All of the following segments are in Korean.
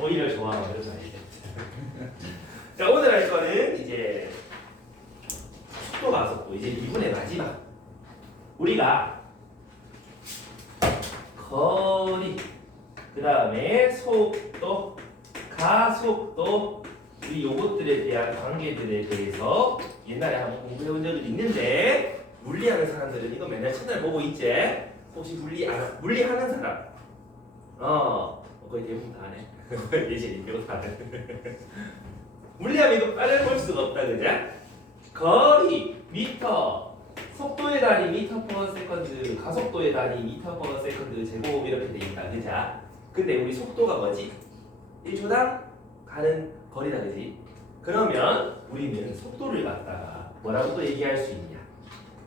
오히려 좋아하는 거 알겠지? 자, 오늘 할 거는 이제 속도 가속도 이제 미분의 마지막. 우리가 거리, 그 다음에 속도, 가속도, 우리 요것들에 대한 관계들에 대해서 옛날에 한번 공부해 본 적이 있는데 물리하는 사람들은 이거 맨날 채널 보고 있지? 혹시 물리하는 사람? 거의 대부분 다 하네. 예전에 이거 다 하네. 물리하면 이거 빨리 볼 수가 없다, 그죠? 거리, 미터, 속도의 단위 미터 퍼 세컨드, 가속도의 단위 미터 퍼 세컨드 제곱 이렇게 돼 있다, 그죠? 근데 우리 속도가 뭐지? 1초당 가는 거리다, 그지? 그러면 우리는 속도를 갖다가 뭐라고 또 얘기할 수 있냐?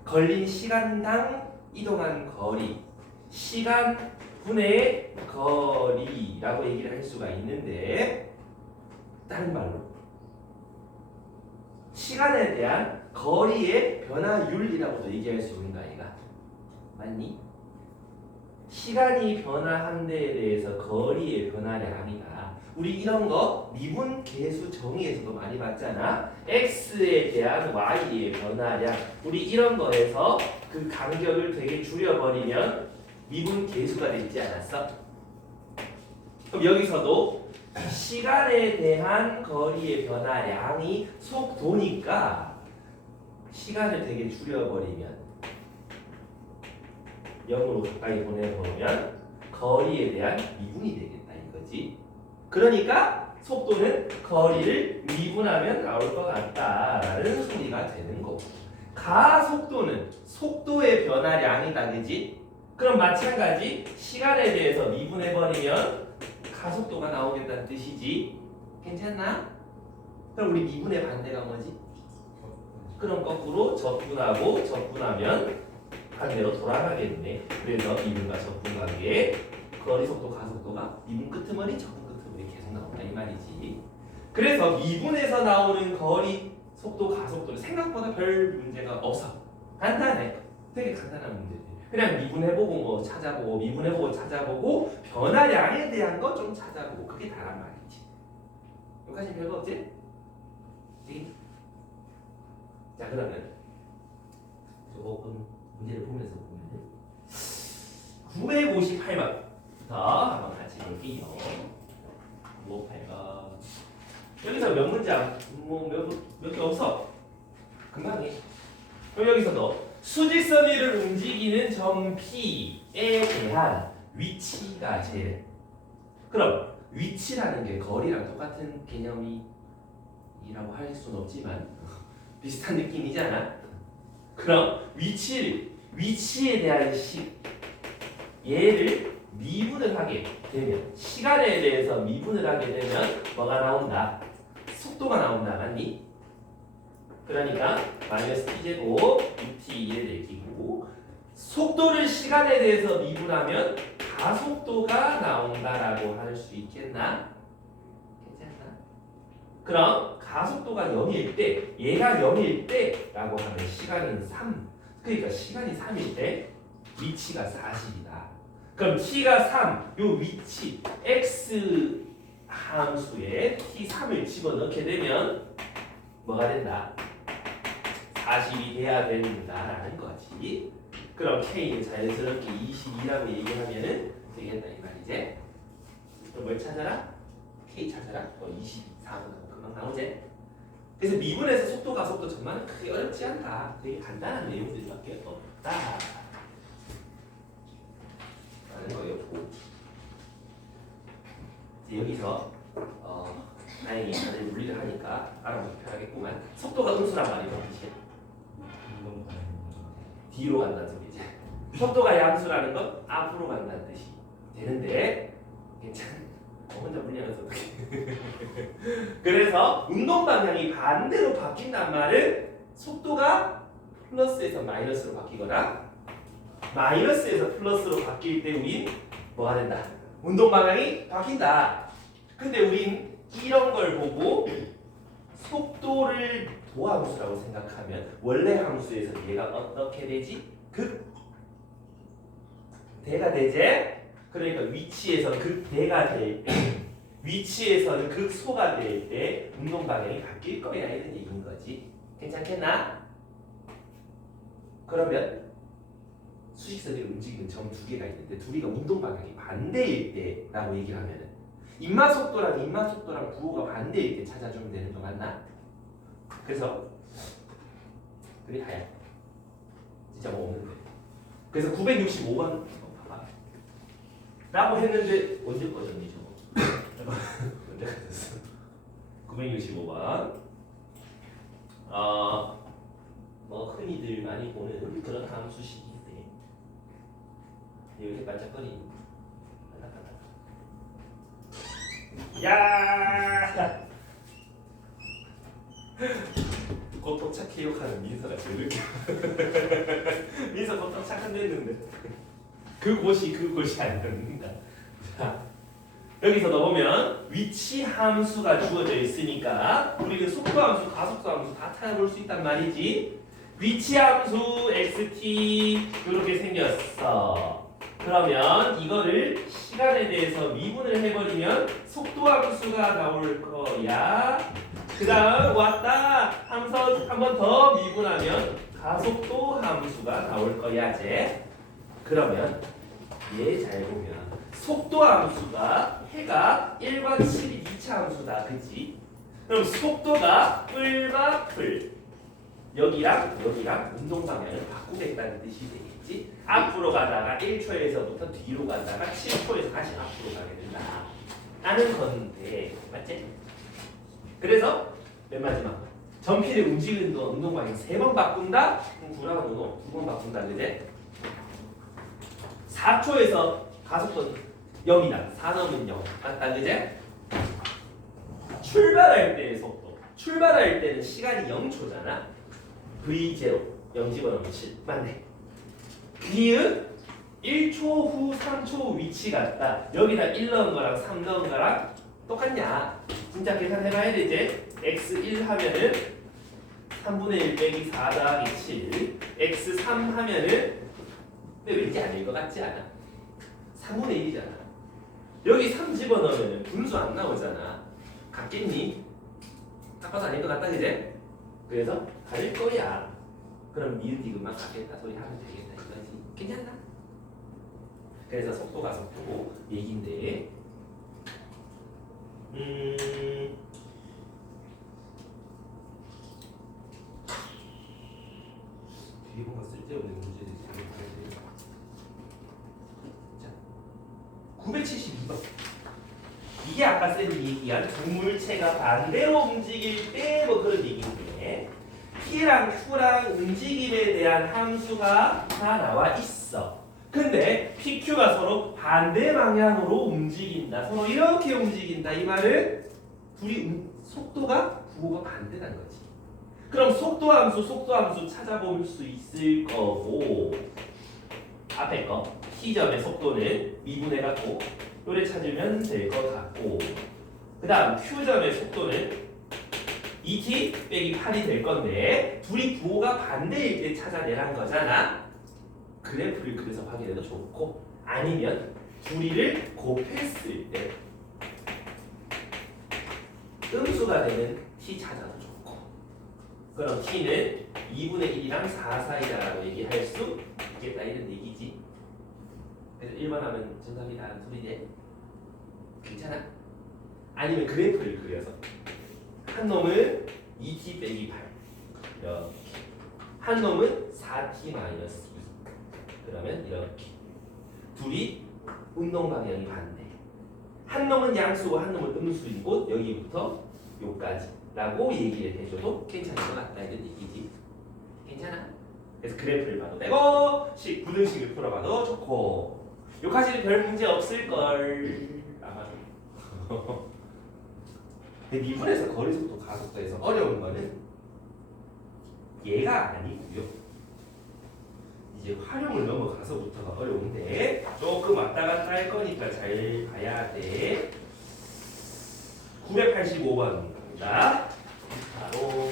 걸린 시간당 이동한 거리, 시간 분의 거리라고 얘기를 할 수가 있는데, 다른 말로 시간에 대한 거리의 변화율이라고도 얘기할 수 있는 거 아이가? 맞니? 시간이 변화한 데에 대해서 거리의 변화량이다. 우리 이런 거 미분 계수 정의에서도 많이 봤잖아. x에 대한 y의 변화량. 우리 이런 거에서 그 간격을 되게 줄여버리면 미분 계수가 되지 않았어? 그럼 여기서도 시간에 대한 거리의 변화량이 속도니까 시간을 되게 줄여버리면 0으로 가까이 보내보면 거리에 대한 미분이 되겠다 이거지. 그러니까 속도는 거리를 미분하면 나올 것 같다라는 소리가 되는 거고, 가속도는 속도의 변화량이다, 그지? 그럼 마찬가지 시간에 대해서 미분해버리면 가속도가 나오겠다는 뜻이지. 괜찮나? 그럼 우리 미분의 반대가 뭐지? 그럼 거꾸로 적분하고 적분하면 반대로 돌아가겠네. 그래서 미분과 적분 관계, 거리 속도 가속도가 미분 끄트머리 적분 끄트머리 계속 나온다 이 말이지. 그래서 미분에서 나오는 거리 속도 가속도는 생각보다 별 문제가 없어. 간단해. 되게 간단한 문제지. 그냥 미분해보고 뭐 찾아보고 미분해보고 찾아보고 변화량에 대한 거 좀 찾아보고 그게 다란 말이지. 여기까지 별거 없지? 네? 자, 그러면 조금 문제를 보면서 보면 958번부터 한번 같이 볼게요. 958번. 여기서 몇 문장 몇 개 없어. 금방 해. 그럼 여기서도 수직선 위를 움직이는 점 P에 대한 위치가 제일. 그럼 위치라는 게 거리랑 똑같은 개념이라고 할 수는 없지만 비슷한 느낌이잖아. 그럼 위치에 대한 얘를 미분을 하게 되면, 시간에 대해서 미분을 하게 되면 뭐가 나온다? 속도가 나온다, 맞니? 그러니까 마이너스 t제곱 6t 1을 내기고, 속도를 시간에 대해서 미분하면 가속도가 나온다라고 할 수 있겠나? 괜찮나? 그럼 가속도가 0일 때, 얘가 0일 때라고 하면 시간은 3. 그러니까 시간이 3일 때 위치가 40이다. 그럼 t가 3, 요 위치 x 함수에 t3을 집어넣게 되면 뭐가 된다? 40이 돼야 된다라는 거지. 그럼 k는 자연스럽게 22라고 얘기하면은 되겠다 이 말이지. 그럼 뭘 찾아라? k 찾아라. 24분 금방 나오지. 그래서 미분에서 속도 가속도 정말 크게 어렵지 않다. 되게 간단한 내용들밖에 없다 라는 거였고, 이제 여기서 다행히 다들 물리를 하니까 알아보기 편하겠구만. 속도가 음수란 말이 뭔 뜻이야? 뒤로 간다는 소리지. 속도가 양수라는 건 앞으로 간다는 뜻이 되는데, 괜찮아. 혼자 물리하면서 어떡해. 그래서 운동 방향이 반대로 바뀐단 말은 속도가 플러스에서 마이너스로 바뀌거나 마이너스에서 플러스로 바뀔 때 우린 뭐가 된다? 운동 방향이 바뀐다. 근데 우린 이런 걸 보고 속도를 도함수라고 생각하면 원래 함수에서 얘가 어떻게 되지? 대가 되지? 그러니까 위치에서 극대가 될 때, 위치에서는 극소가 될 때 운동 방향이 바뀔 거야 이런 얘기인 거지. 괜찮겠나? 그러면 수직선이 움직이는 점 두 개가 있는데 둘이가 운동 방향이 반대일 때라고 얘기를 하면은 인마속도랑 부호가 반대일 때 찾아주면 되는 거 맞나? 그래서 그게 다야. 진짜 뭐 없는데. 그래서 965번 봐봐. 라고 했는데 언제 꺼졌니 저거? 언제 꺼졌어? 965번. 뭐 흔히들 많이 보는 그런 함수식인데 이렇게 반짝거리니. 야! 곧 도착해요 하는 민서가 제일 느껴. 민서 곧 도착한다 했는데 그곳이 아닙니다. 자, 여기서 넣으면 위치 함수가 주어져 있으니까 우리는 속도 함수, 가속도 함수 다 찾아볼 수 있단 말이지. 위치 함수 xt 이렇게 생겼어. 그러면 이거를 시간에 대해서 미분을 해버리면 속도 함수가 나올 거야. 그 다음 왔다 함수 한 번 더 미분하면 가속도 함수가 나올 거야. 제 그러면 얘 잘 보면 속도 함수가 해가 1과 7이 2차 함수다. 그치? 그럼 속도가 풀 여기랑 운동 방향을 바꾸겠다는 뜻이 되겠지. 앞으로 가다가 1초에서부터 뒤로 가다가 7초에서 다시 앞으로 가게 된다 라는 건데 맞지? 그래서 맨 마지막 전필의 움직이는 동안 운동 방향 3번 바꾼다? 그럼 구라가 노노 2번 바꾼다. 그지? 4초에서 가속도 0이다. 4 넣으면 0 맞다. 그지? 출발할 때의 속도 출발할 때는 시간이 0초잖아. V0 0 집어넣으면 7 맞네. 비읍 1초 후 3초 후 위치 같다. 여기다 1 넣은 거랑 3 넣은 거랑 똑같냐? 진짜 계산해봐야 되지. x1 하면은 3분의 1 빼기 4 더하기 7 x3 하면은 근데 왠지 아닐 것 같지 않아? 3분의 1이잖아. 여기 3 집어넣으면 분수 안 나오잖아. 같겠니? 딱 봐도 아닐 것 같다. 그제? 그래서 가릴 거야. 그럼 니은 디귿만 같겠다 소리 하면 되겠다 이거지. 괜찮나? 그래서 속도가 속도고 얘긴데 뒤에 뭔가 쓸데없는 문제들이 생겼는데 자 972번 이게 아까 쌤이 얘기한 동물체가 반대로 움직일 때 뭐 그런 얘기인데 P랑 Q랑 움직임에 대한 함수가 다 나와 있어. 근데 PQ가 서로 반대 방향으로 움직인다. 서로 이렇게 움직인다. 이 말은 둘이 속도가 부호가 반대라는 거지. 그럼 속도 함수 찾아볼 수 있을 거고 앞에 거 T점의 속도는 미분해갖고 요래 찾으면 될 것 같고 그 다음 Q점의 속도는 2t 빼기 8이 될 건데 둘이 부호가 반대일 때 찾아내라는 거잖아. 그래프를 그래서 확인해도 좋고 아니면 둘이를 곱했을 때 음수가 되는 t 찾아도 좋고 그럼 t는 2분의 1이랑 4 사이다라고 얘기할 수 있겠다 이런 얘기지. 그래서 1번 하면 정답이라는 소리지. 괜찮아? 아니면 그래프를 그려서 한 놈은 2t 빼기 8 이렇게 한 놈은 4t 마이너스 2 그러면 이렇게 둘이 운동 방향이 반대. 한 놈은 양수고 한 놈은 음수인 곳 여기부터 요까지 라고 얘기를 해줘도 괜찮을 것 같다 이런 얘기지. 괜찮아? 그래서 그래프를 봐도 되고 부등식을 풀어봐도 좋고 요까지는 별 문제 없을걸 아마도. 근데 미분에서 거리속도 가속도에서 어려운 거는 얘가 아니고요. 이제 활용을 넘어가서부터가 어려운데 조금 왔다 갔다 할 거니까 잘 봐야 돼. 985번 갑니다. 바로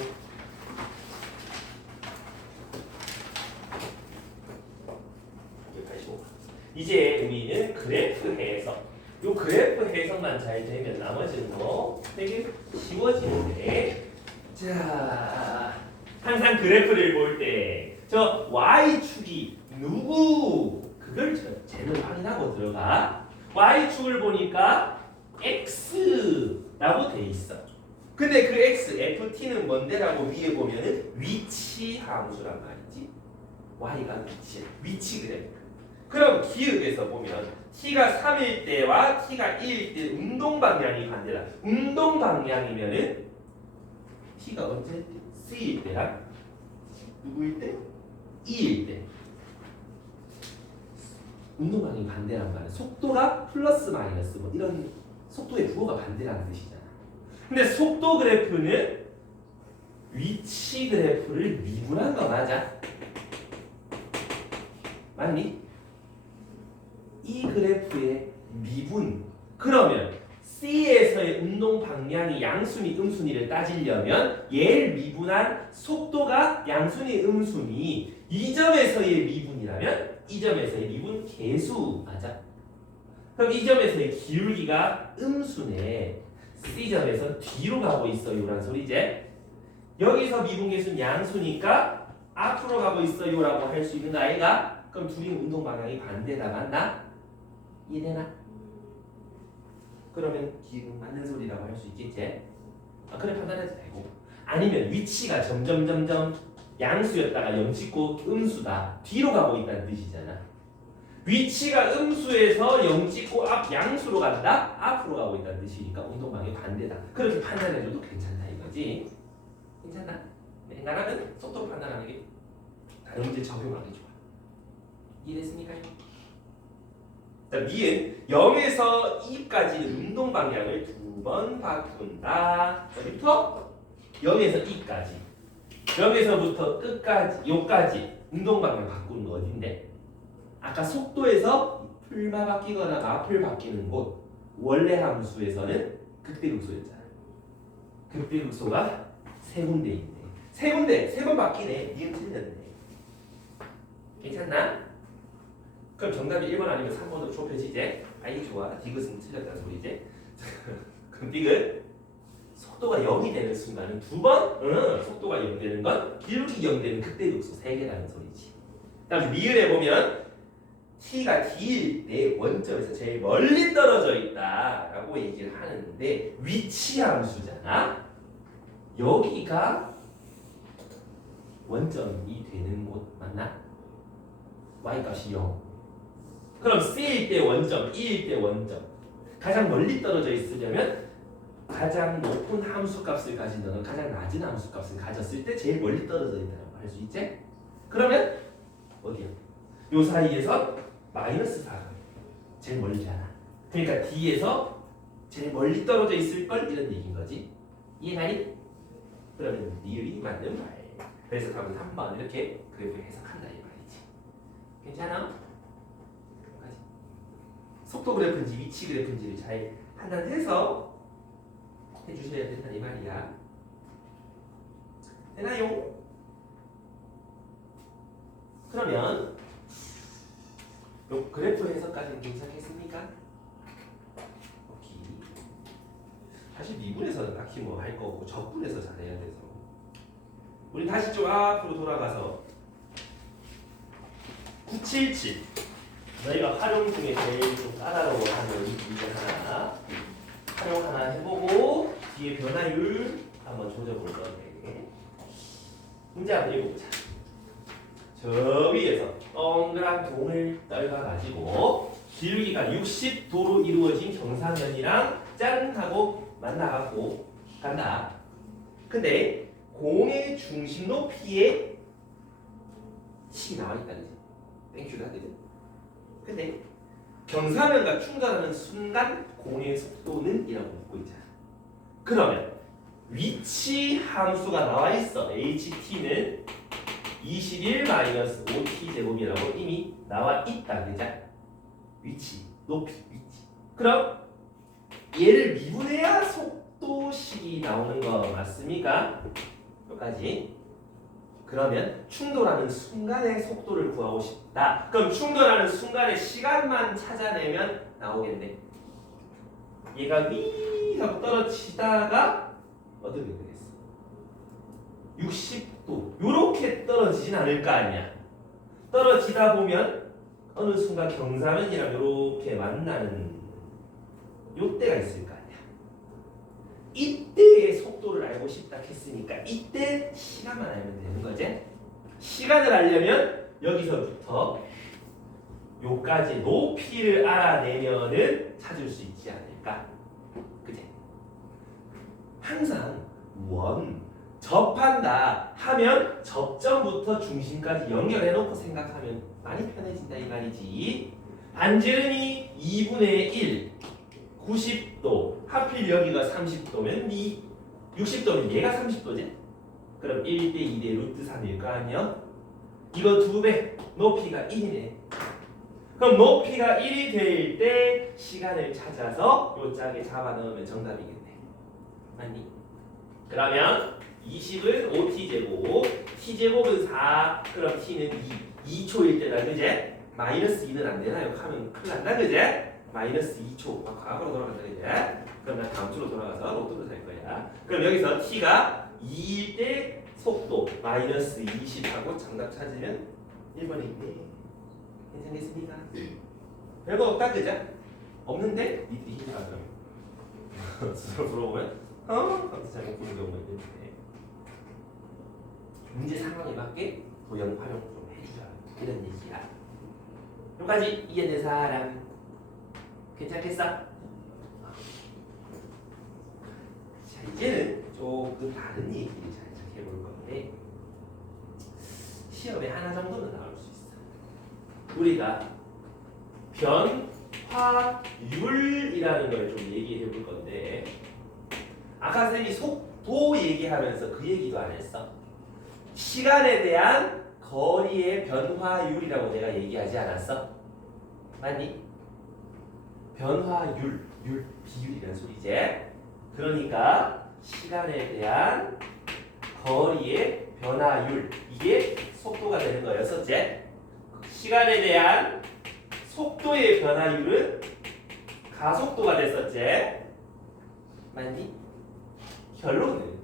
이제 우리 우리는 그래프 해석. 요 그래프 해석만 잘 되면 나머지는 뭐 되게 쉬워지는데. 자, 항상 그래프를 볼 때 저 y축이 누구 그걸 제일 확인하고 들어가. y축을 보니까 x라고 돼 있어. 근데 그 x, ft는 뭔데라고 위에 보면은 위치 함수란 말이지. y가 위치 그래프. 그럼 기역에서 보면 t가 3일 때와 t가 2일 때 운동 방향이 반대다. 운동 방향이면은 t가 언제 c일 때랑 누구일 때? 2일 때. 운동 방향이 반대란 말이야. 속도가 플러스 마이너스 뭐 이런 속도의 부호가 반대라는 뜻이잖아. 근데 속도 그래프는 위치 그래프를 미분한 거 맞아? 맞니? 이 그래프의 미분. 그러면 C에서의 운동 방향이 양순위, 음순위를 따지려면 얘를 미분한 속도가 양순위, 음순위. 이 점에서의 미분이라면 이 점에서의 미분 계수 맞아? 그럼 이 점에서의 기울기가 음수네. C점에서 뒤로 가고 있어요라는 소리지. 여기서 미분 계수는 양수니까 앞으로 가고 있어요라고 할 수 있는 거 아이가? 그럼 둘이 운동 방향이 반대다 맞나? 이해되나? 그러면 기분 맞는 소리라고 할 수 있겠지? 그래 판단해도 되고. 아니면 위치가 점점 양수였다가 0 찍고 음수다. 뒤로 가고 있다는 뜻이잖아. 위치가 음수에서 0 찍고 앞 양수로 간다? 앞으로 가고 있다는 뜻이니까 운동 방향이 반대다. 그렇게 판단해줘도 괜찮다 이거지. 괜찮나? 네, 나라는 속도로 판단하는 게 다른 문제 적용하기 좋아. 이해됐습니까? 자, 미은 0에서 2까지 운동 방향을 두 번 바꾼다. 어디부터? 0에서 2까지. 0에서부터 끝까지, 요까지 운동 방향 바꾸는 거 어딘데? 아까 속도에서 풀마 바뀌거나 마풀 바뀌는 곳 원래 함수에서는 극대극소였잖아. 극대극소가 세 군데 있네. 세 군데, 세 번 바뀌네. 니은 틀렸네. 괜찮나? 그럼 정답이 1번 아니면 3번으로 좁혀지지? 아이 좋아. 디귿은 틀렸다는 소리지? 그럼 디귿 속도가 0이 되는 순간은 두 번? 속도가 0 되는 건 기울기 0 되는 극대극소 3개라는 소리지. 다음 미을에 보면 t가 d일 때 원점에서 제일 멀리 떨어져 있다라고 얘기를 하는데 위치 함수잖아. 여기가 원점이 되는 곳 맞나? y값이 0. 그럼 c일 때 원점, e일 때 원점. 가장 멀리 떨어져 있으려면 가장 높은 함수값을 가진 너는 가장 낮은 함수값을 가졌을 때 제일 멀리 떨어져 있다고 할 수 있지? 그러면 어디야? 요 사이에서 마이너스 4가 제일 멀리잖아. 그러니까 D에서 제일 멀리 떨어져 있을 걸 이런 얘기인 거지. 이해가니? 그러면 니을이 맞는 말. 그래서 답은 3번 이렇게 그래프 해석한다 이 말이지. 괜찮아? 속도 그래프인지 위치 그래프인지를 잘 판단해서 해주셔야 된다 이 말이야. 되나요? 그러면 요 그래프 해석까지는 괜찮겠습니까? 오케이. 사실 미분에서는 딱히 뭐 할 거고 적분에서 잘해야 돼서 우리 다시 좀 앞으로 돌아가서 977 너희가 활용 중에 제일 좀 까다로워하는 문제 하나 활용 하나 해보고 뒤에 변화율 한번 조져볼 건데 문제 한번 읽어보자. 저 위에서 동그란 동을 떨가가지고 기울기가 60도로 이루어진 경사면이랑 짠 하고 만나갖고 간다. 근데 공의 중심 높이에 식이 나와 있다는 땡큐를 하거든. 근데 경사면과 충돌하는 순간 공의 속도는 이라고 묻고 있잖아. 그러면 위치 함수가 나와 있어. ht는 21-5t 제곱이라고 이미 나와 있다. 그자? 위치, 높이, 위치. 그럼 얘를 미분해야 속도식이 나오는 거 맞습니까? 여기까지. 그러면 충돌하는 순간의 속도를 구하고 싶다. 그럼 충돌하는 순간의 시간만 찾아내면 나오겠네. 얘가 위 하고 떨어지다가 어떻게 되겠어? 60도 요렇게 떨어지진 않을 거 아니야. 떨어지다 보면 어느 순간 경사면이랑 요렇게 만나는 요때가 있을 거 아니야. 이때의 속도를 알고 싶다 했으니까 이때 시간만 알면 되는 거지. 시간을 알려면 여기서부터 요까지 높이를 알아내면은 찾을 수 있지 않을까? 그지? 항상 접한다 하면 접점부터 중심까지 연결해놓고 생각하면 많이 편해진다 이 말이지. 반지름이 2분의 1 90도 하필 여기가 30도면 60도면 얘가 30도지? 그럼 1대 2대 루트 3일 거 아니야? 이거 2배 높이가 1이네. 그럼 높이가 1이 될 때 시간을 찾아서 요 짝에 잡아넣으면 정답이겠네. 맞니? 그러면 20은 5t제곱 t제곱은 4 그럼 t는 2초일 때다 그제? 마이너스 2는 안 되나? 이거 하면 큰일 난다 그제? 마이너스 2초 과거로 돌아간다 그제? 그럼 난 다음 주로 돌아가서 로또를 살 거야. 그럼 여기서 t가 2일 때 속도 마이너스 20하고 정답 찾으면 1번인데 괜찮겠습니까? 별거 없다 그죠? 없는데 니들이 힘들어 그러면 스스로 물어보면 하면서 잘못 보는 경우가 있는데 문제 상황에 맞게 도형 활용 좀 해주자 이런 얘기야. 여기까지 이해된 사람 괜찮겠어? 자 이제는 조금 다른 얘기를 살짝 해볼 건데 시험에 하나 정도는 나올 수 있어. 우리가 변화율이라는 걸 좀 얘기해 볼 건데 아까 쌤이 속도 얘기하면서 그 얘기도 안 했어. 시간에 대한 거리의 변화율이라고 내가 얘기하지 않았어? 맞니? 변화율, 비율이라는 소리지. 그러니까 시간에 대한 거리의 변화율 이게 속도가 되는 거였었지. 시간에 대한 속도의 변화율은 가속도가 됐었지. 맞니? 결론은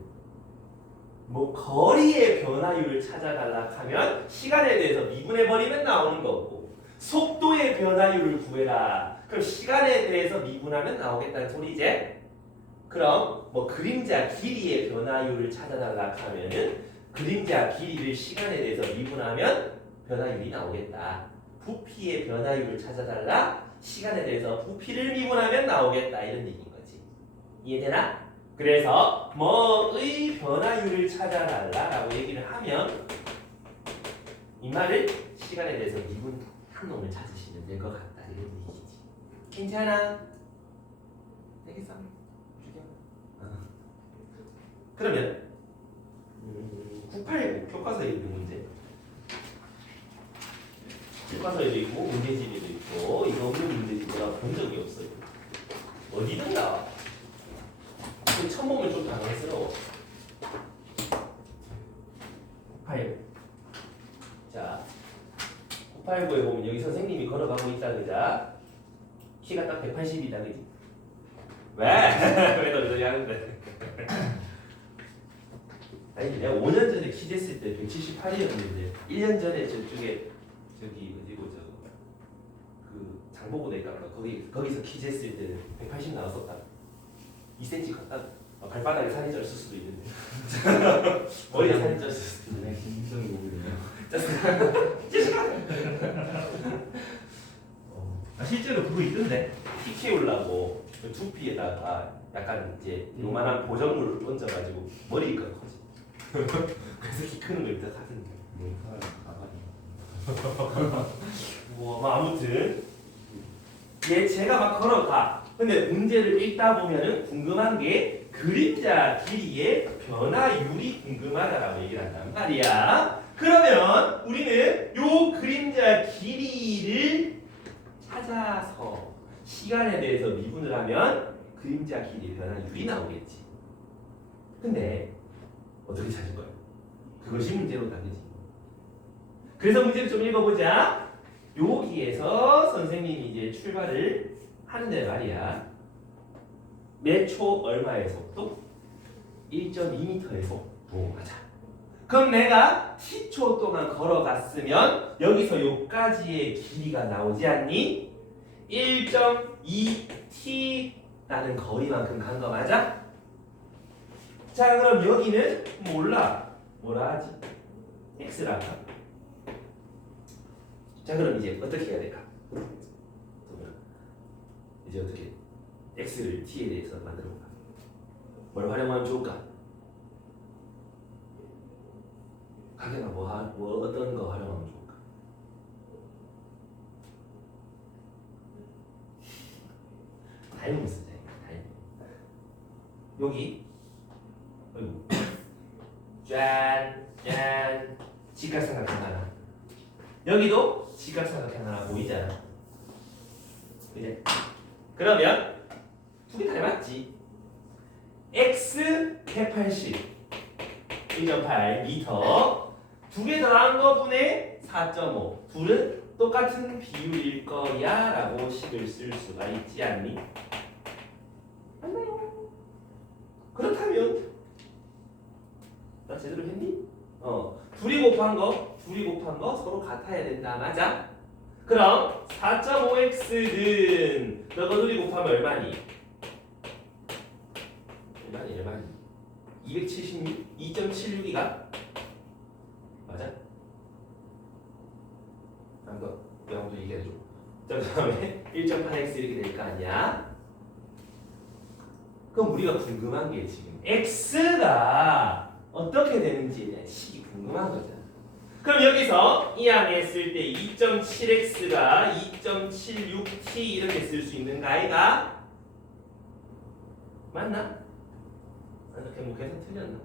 뭐 거리의 변화율을 찾아달라 하면 시간에 대해서 미분해버리면 나오는 거고 속도의 변화율을 구해라. 그럼 시간에 대해서 미분하면 나오겠다는 소리지. 그럼 뭐 그림자 길이의 변화율을 찾아달라 하면은 그림자 길이를 시간에 대해서 미분하면 변화율이 나오겠다. 부피의 변화율을 찾아달라 시간에 대해서 부피를 미분하면 나오겠다 이런 얘기인 거지. 이해되나? 그래서 뭐의 변화율을 찾아달라라고 얘기를 하면 이 말을 시간에 대해서 미분한 놈을 찾으시면 될 것 같다 이런 얘기지. 괜찮아? 되겠어? 그러면 989 교과서에 있는 문제 교과서에도 있고 문제집에도 있고 이거 없는 문제집 내가 본 적이 없어요. 어디든 나와. 처음 보면 좀 당황스러워. 989 자 989에 보면 여기 선생님이 걸어가고 있다 그자 키가 딱 180이다 그지? 왜? 왜 너 저리 하는데? 아니 내가 5년 전에 키 쟀을 때 178이었는데 1년 전에 저쪽에 저기 어디고 그 장보고대 깎아 거기서 키 쟀을 때는 180 나왔었다. 2cm 컸다. 발바닥에 살이 쪘을 수도 있는데 머리에 살이 쪘을 수도 있는데 신성이 모르네요. 실제로 그거 있던데 키 키우려고 두피에다가 약간 이제 요만한 보정물을 얹어가지고 머리가 커지. 그래서 키 크는 거 있다 하던데. 뭐 아무튼 얘 제가 막 걸어가. 근데 문제를 읽다 보면은 궁금한 게 그림자 길이의 변화율이 궁금하다라고 얘기를 한단 말이야. 그러면 우리는 요 그림자 길이를 찾아서 시간에 대해서 미분을 하면 그림자 길이의 변화율이 나오겠지. 근데 어떻게 찾을 거야? 그것이 문제로 답이지. 그래서 문제를 좀 읽어보자. 여기에서 선생님이 이제 출발을 하는데 말이야. 몇 초 얼마의 속도? 1.2m의 속도. 맞아. 그럼 내가 t초 동안 걸어갔으면 여기서 요까지의 길이가 나오지 않니? 1.2t라는 거리만큼 간 거 맞아? 자, 그럼 여기는 몰라. 뭐라 하지? x라 할까? 자, 그럼 이제 어떻게 해야 될까? 이제 어떻게 x를 t에 대해서 만들어 볼까? 뭘 활용하면 좋을까? 가게가 뭐 어떤 거 활용하면 좋을까? 다이놈 쓰자. 다이놈. 여기 어이구 짠 직각삼각 하나. 여기도 직각삼각 하나 보이잖아. 그래? 그러면 두 개 닮았지. x 180 1.8 미터 두 개 더한 거 분의 4.5 둘은 똑같은 비율일 거야 라고 식을 쓸 수가 있지 않니? 맞나요? 그렇다면 나 제대로 했니? 둘이 곱한 거 서로 같아야 된다. 맞아? 그럼 4.5x는 너가 둘이 곱하면 얼마니? 얼마니? 276? 2.76이가? 맞아? 한번 영도 얘기해줘. 자, 그 다음에 1.8x 이렇게 될 거 아니야? 그럼 우리가 궁금한 게 지금 x가 어떻게 되는지에 대한 식이 궁금한 거잖아. 그럼 여기서 이 안에 쓸 때 2.7x가 2.76t 이렇게 쓸 수 있는가 아이가? 맞나? 이렇게 뭐 계산 틀렸나?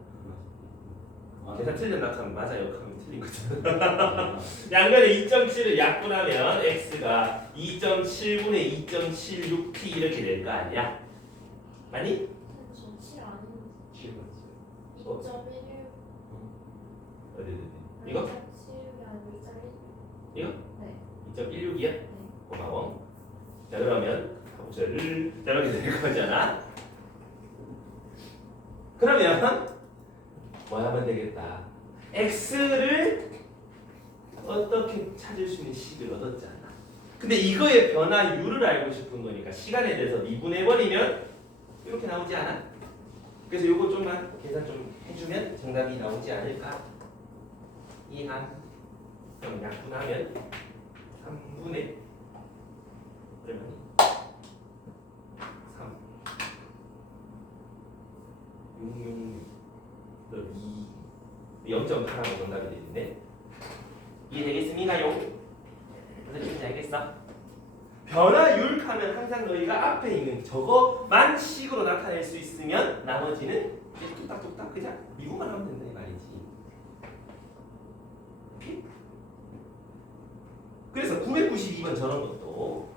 계산 틀렸나? 하면 맞아요. 그럼 틀린 거잖아. 양변에 2.7을 약분하면 x가 2.7분의 2.76t 이렇게 될 거 아니야? 맞니? 저 7 아닌데 7 2.11 어디 이거? 2.7이 아니고 2.1 이거? 네 2.16이야? 네. 고마워. 자, 그러면 가부절을 이렇게 될 거잖아. 그러면 뭐 하면 되겠다. x를 어떻게 찾을 수 있는 식을 얻었잖아. 근데 이거의 변화율을 알고 싶은 거니까 시간에 대해서 미분해버리면 이렇게 나오지 않아? 그래서 요거 좀만 계산 좀 해주면 정답이 나오지 않을까? 이한 그럼 약분하면 3분의 얼마니? 3 666 2 0.8하고 정답이 되는데 이해되겠습니까요? 무슨 뜻인지 알겠어? 변화율 하면 항상 너희가 앞에 있는 저거만 식으로 나타낼 수 있으면 나머지는 이제 뚝딱뚝딱 그냥 미분만 하면 된다 이 말이지. 오케이? 그래서 992번 저런 것도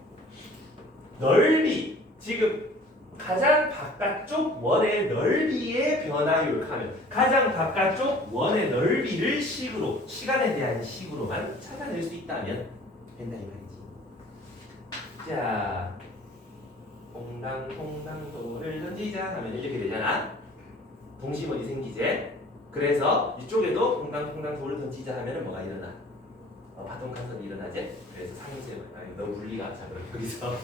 넓이 지금 가장 바깥쪽 원의 넓이의 변화율 하면 가장 바깥쪽 원의 넓이를 식으로 시간에 대한 식으로만 찾아낼 수 있다면 된다 이 말이지. 자, 퐁당 돌을 던지자 하면 이렇게 되잖아. 동심원이 생기지. 그래서 이쪽에도 퐁당 돌을 던지자 하면 뭐가 일어나? 파동 간섭이 일어나지. 그래서 상세 너무 분리가 자 그럼 여기서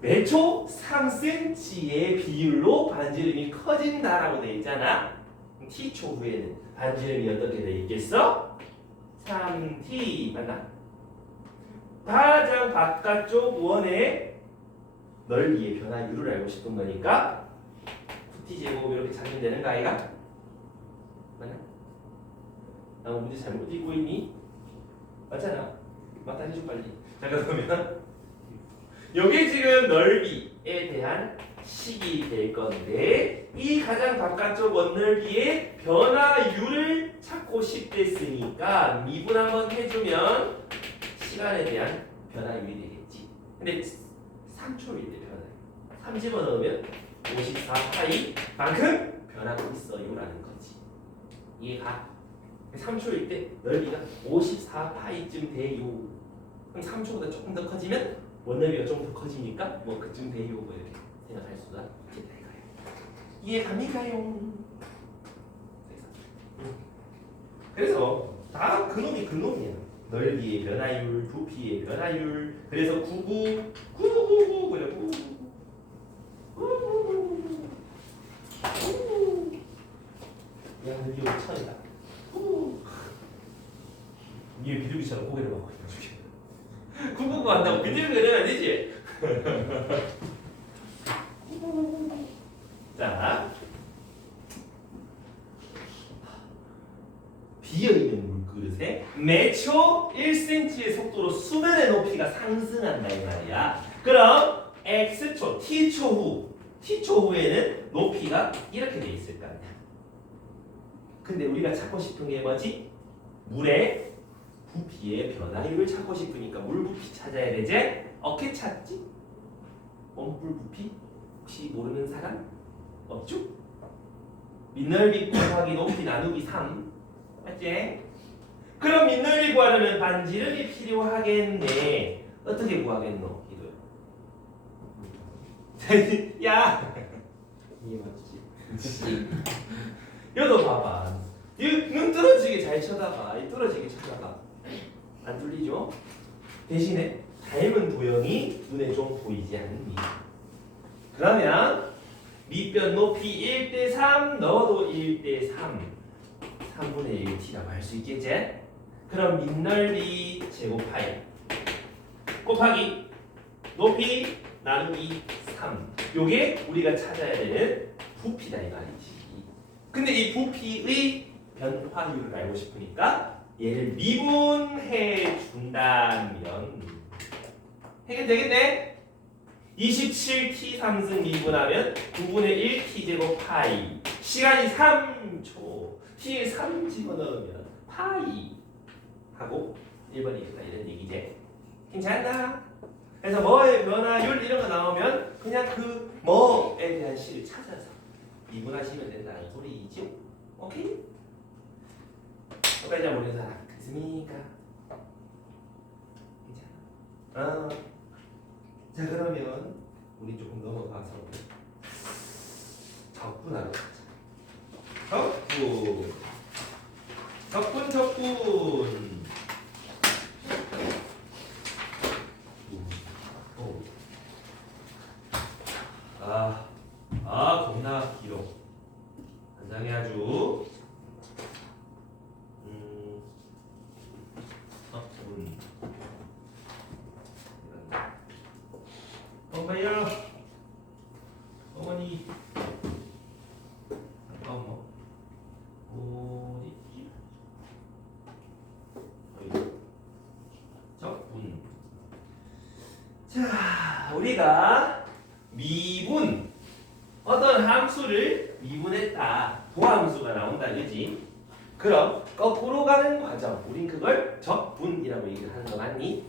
매초 3cm의 비율로 반지름이 커진다라고 돼 있잖아. t초 후에는 반지름이 어떻게 돼 있겠어? 3t 맞나? 가장 바깥쪽 원의 넓이의 변화율을 알고 싶은 거니까 9t 제곱 이렇게 찾으면 되는 거 아이가? 맞나? 나 문제 잘못 읽고 있니? 맞잖아. 맞다 해줘 빨리. 자 그러면 여기 지금 넓이에 대한 식이 될 건데 이 가장 바깥쪽 원넓이의 변화율을 찾고 싶댔으니까 미분 한번 해주면 시간에 대한 변화율이 되겠지. 근데 3초일 때 변화율 3집어넣으면 54파이만큼 변하고 있어요 라는 거지. 이해가? 3초일 때 넓이가 54파이쯤 돼요. 그럼 3초보다 조금 더 커지면 원넓이가 좀 더 커지니까 뭐 그쯤 돼요. 뭐 이렇게 생각할 수가 있겠다 이거예요. 이해갑니까요? 그래서 다 그놈이 그놈이야. 넓이의 변화율, 부피의 변화율. 그래서 99 그래. 99. 야, 이게 5천이다. 이게 비둘기처럼 고개를 막고 있는 중이야. 999 한다고 비둘기 그러면 안 되지? 자, 비어있는 물그릇에 매초 1cm의 속도로 수면의 높이가 상승한다 이 말이야. 그럼 x초, t초 후에는 높이가 이렇게 돼 있을 거 아니야. 근데 우리가 찾고 싶은 게 뭐지? 물의 부피의 변화율을 찾고 싶으니까 물 부피 찾아야 되지? 어떻게 찾지? 원뿔 부피? 혹시 모르는 사람? 없죠? 민넓이 곱하기 높이 나누기 3 맞지? 그럼 민넓이 구하려면 반지름이 필요하겠네. 어떻게 구하겠노? 이도요. 야! 이게 맞지? 여도 봐봐. 눈 떨어지게 잘 쳐다봐. 이 떨어지게 쳐다봐. 안 뚫리죠? 대신에 닮은 도형이 눈에 좀 보이지 않니? 그러면 밑변 높이 1대3 넣어도 1대3 3분의 1t라고 할 수 있겠지? 그럼 밑넓이 제곱하기 곱하기 높이 나누기 3 요게 우리가 찾아야 되는 부피다 이 말이지. 근데 이 부피의 변화율을 알고 싶으니까 얘를 미분해 준다면 해결되겠네? 27t 3승 미분하면 9분의 1t 제곱 파이 시간이 3초 t에 3 집어넣으면 파이 하고 1번이겠다 이런 얘기지. 괜찮나? 그래서 뭐의 변화율 이런 거 나오면 그냥 그 뭐에 대한 식을 찾아서 미분하시면 된다는 소리이죠. 오케이? 여기까지 모르는 사람 있습니까? 괜찮아. 자 그러면 우리 조금 넘어가서 적분하러 가자. 적분. 겁나 길어. 단장이 아주 엄마야 어머니 잠깐만 어디지? 적분. 자 우리가 미분 어떤 함수를 미분했다. 도함수가 나온다 그지? 그럼 거꾸로 가는 과정 우린 그걸 적분이라고 얘기를 하는 거 맞니?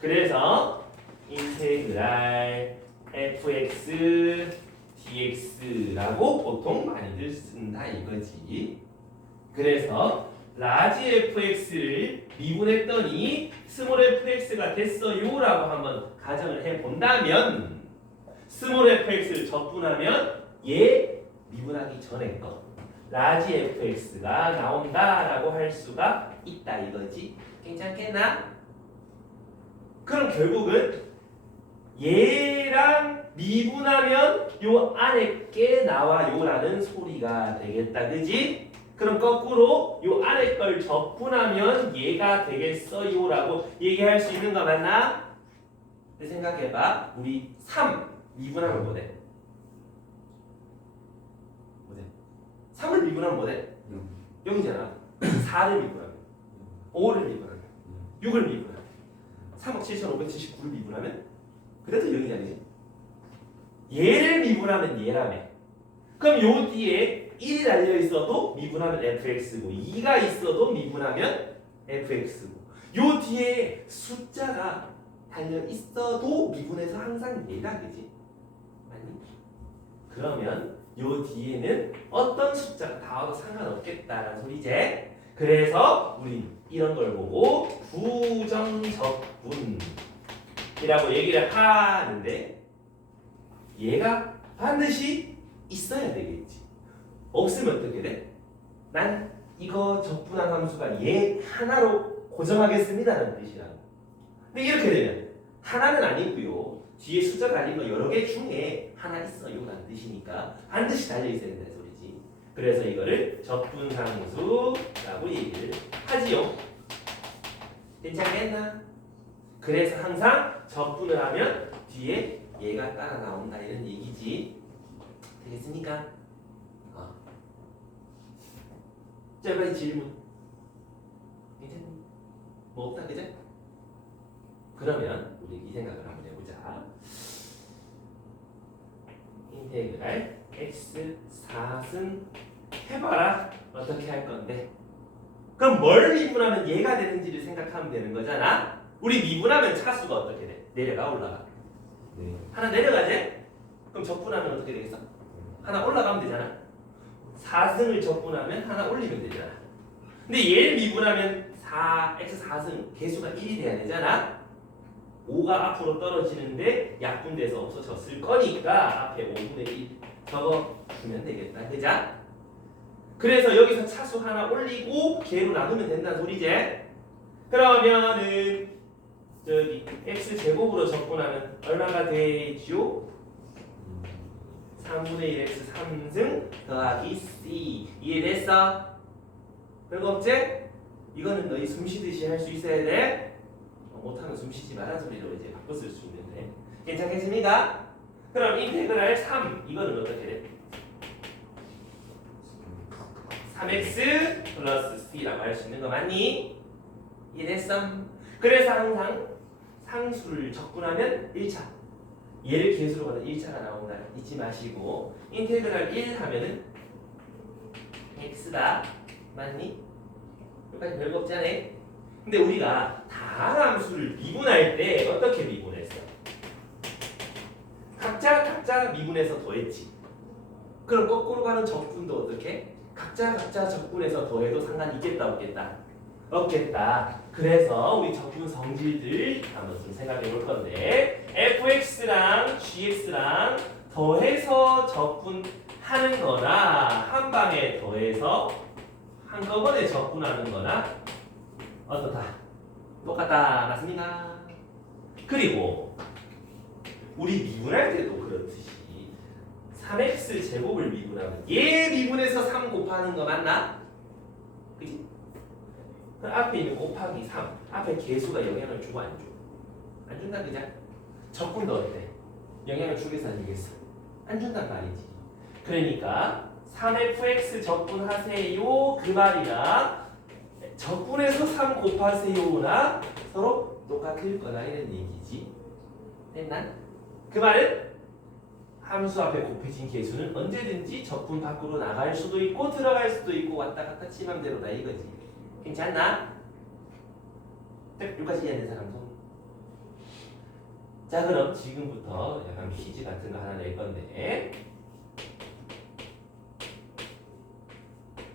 그래서 인테그랄 fx dx라고 보통 많이들 쓴다 이거지. 그래서 라지 fx를 미분했더니 스몰 fx가 됐어요 라고 한번 가정을 해본다면 스몰 fx를 적분하면 얘 미분하기 전에 거 라지 fx가 나온다라고 할 수가 있다 이거지. 괜찮겠나? 그럼 결국은 얘랑 미분하면 요 안에 게 나와요라는 소리가 되겠다 그지? 그럼 거꾸로 요 안에 걸 적분하면 얘가 되겠어요라고 얘기할 수 있는 거 맞나? 근데 생각해봐. 우리 3 미분하면 뭐돼? 3을 미분하면 뭐돼? 0이잖아. 4를 미분하면 5를 미분하면 6을 미분하면 3억 7,579를 미분하면 그래도 0이 아니지? 얘를 미분하면 얘라며. 그럼 요 뒤에 1이 달려있어도 미분하면 fx고 2가 있어도 미분하면 fx고 요 뒤에 숫자가 달려있어도 미분해서 항상 얘가 되지. 맞니? 그러면 요 뒤에는 어떤 숫자가 나와도 상관없겠다라는 소리지. 그래서 우린 이런 걸 보고 부정적분이라고 얘기를 하는데 얘가 반드시 있어야 되겠지. 없으면 어떻게 돼? 난 이거 적분한 함수가 얘 하나로 고정하겠습니다라는 뜻이라고. 근데 이렇게 되면 하나는 아니고요. 뒤에 숫자 달린 거 여러 개 중에 하나 있어요라는 뜻이니까 반드시 달려 있어야 된다는 소리지. 그래서 이거를 적분상수라고 얘기를 하지요. 괜찮겠나? 그래서 항상 적분을 하면 뒤에 얘가 따라 나온다 이런 얘기지. 되겠습니까? 자, 빨리 질문. 괜찮니? 뭐 없다, 그죠? 그러면 우리 이 생각을 한번 해보자. 인테그랄 x 4승 해봐라. 어떻게 할 건데? 그럼 뭘 미분하면 얘가 되는지를 생각하면 되는 거잖아. 우리 미분하면 차수가 어떻게 돼? 내려가 올라가? 네. 하나 내려가지? 그럼 적분하면 어떻게 되겠어? 하나 올라가면 되잖아. 4승을 적분하면 하나 올리면 되잖아. 근데 얘를 미분하면 4x 4승 개수가 1이 돼야 되잖아. 5가 앞으로 떨어지는데 약분돼서 없어졌을 거니까 앞에 5분의 1 적어 주면 되겠다. 그자? 그래서 여기서 차수 하나 올리고 개로 나누면 된다는 소리지. 그러면은 저기 x 제곱으로 적분하면 얼마가 되죠? 3분의 1x 3승 더하기 c. 이해됐어? 별거 없지? 이거는 너희 숨쉬듯이 할 수 있어야 돼. 못하면 숨쉬지 말란 소리로 이제 바꿔 쓸 수 있는데 괜찮겠습니까? 그럼 인테그랄 3 이거는 어떻게 돼? 3x 플러스 c라고 할 수 있는 거 맞니? 이해됐어? 그래서 항상 상수를 적분하면 1차 얘를 개수로 받아 1차가 나온다 잊지 마시고 인테그랄 1 하면은 x다 맞니? 여기까지 별거 없지 않아? 근데 우리가 다함수를 미분할 때 어떻게 미분했어? 각자 미분해서 더했지. 그럼 거꾸로 가는 적분도 어떻게? 각자 적분해서 더해도 상관 있겠다 없겠다? 없겠다. 그래서 우리 적분 성질들 한번 좀 생각해 볼 건데 fx랑 gx랑 더해서 적분하는 거나 한 방에 더해서 한꺼번에 적분하는 거나 어떻다? 똑같다. 맞습니까? 그리고 우리 미분할 때도 그렇듯이 3x 제곱을 미분하면 얘 미분해서 3 곱하는 거 맞나? 그치? 그 앞에 있는 곱하기 3 앞에 개수가 영향을 주고 안 줘? 안 준다 그죠? 적분도 어때? 영향을 주겠어 안 주겠어? 안 준단 말이지. 그러니까 3fx 적분하세요 그 말이랑 적분해서 3 곱하세요나 서로 똑같을 거다 이런 얘기지. 됐나? 그 말은 함수 앞에 곱해진 개수는 언제든지 적분 밖으로 나갈 수도 있고 들어갈 수도 있고 왔다 갔다 치맘대로다 이거지. 괜찮나? 여기까지 이해하는 사람 손. 자 그럼 지금부터 약간 퀴즈 같은 거 하나 낼 건데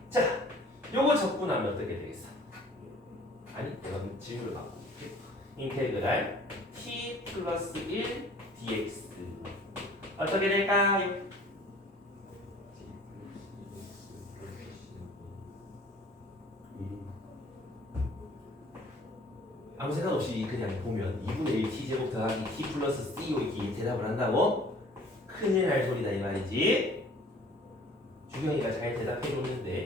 자 요거 적분하면 어떻게 되겠어? 아니 내가 질문을 바꿔볼게. 인테그랄 t 플러스 1 dx 어떻게 될까요? 아무 생각 없이 그냥 보면 2분의 1 t제곱 더하기 t 플러스 co 이렇게 대답을 한다고? 큰일 날 소리다 이 말이지. 주경이가 잘 대답해줬는데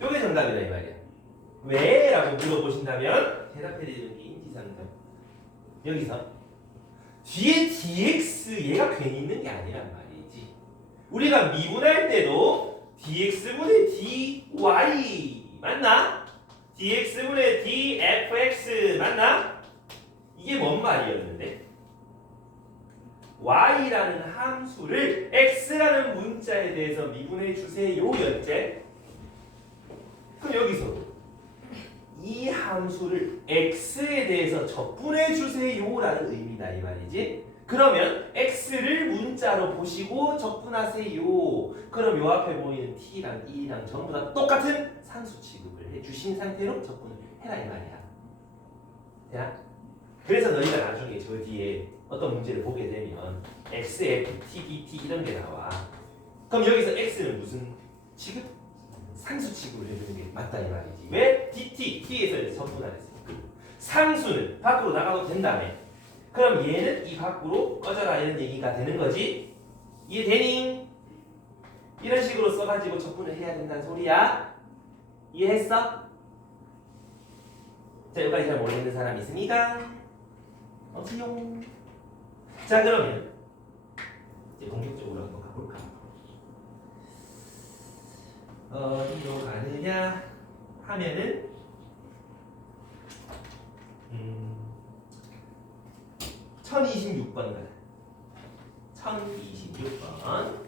요게 정답이다 이 말이야. 왜? 라고 물어보신다면 대답해드리는 게 인지상정. 여기서 뒤에 dx 얘가 괜히 있는 게 아니란 말이지. 우리가 미분할 때도 dx분의 dy 맞나? dx분의 dfx 맞나? 이게 뭔 말이었는데? y라는 함수를 x라는 문자에 대해서 미분해 주세요 였제? 그럼 여기서도 이 함수를 x에 대해서 적분해 주세요라는 의미다 이 말이지. 그러면 x를 문자로 보시고 적분하세요. 그럼 요 앞에 보이는 t랑 e랑 전부 다 똑같은 상수 취급을 해주신 상태로 적분을 해라 이 말이야. 야? 그래서 너희가 나중에 저 뒤에 어떤 문제를 보게 되면 x, f, t, dt 이런 게 나와. 그럼 여기서 x는 무슨 취급? 상수 취급을 해주는 게 맞다 이 말이지. 왜? dt, t에서 적분하랬으니까. 상수는 밖으로 나가도 된다며. 그럼 얘는 이 밖으로 꺼져라 이런 얘기가 되는 거지. 이해되니? 이런 식으로 써가지고 적분을 해야 된다는 소리야. 이해했어? 자, 여기까지 잘 모르겠는 사람 있습니까? 없지용. 자, 그러면 이제 본격적으로 한번 가볼까? 어디로 가느냐 하면은 1026번 가자. 1026번.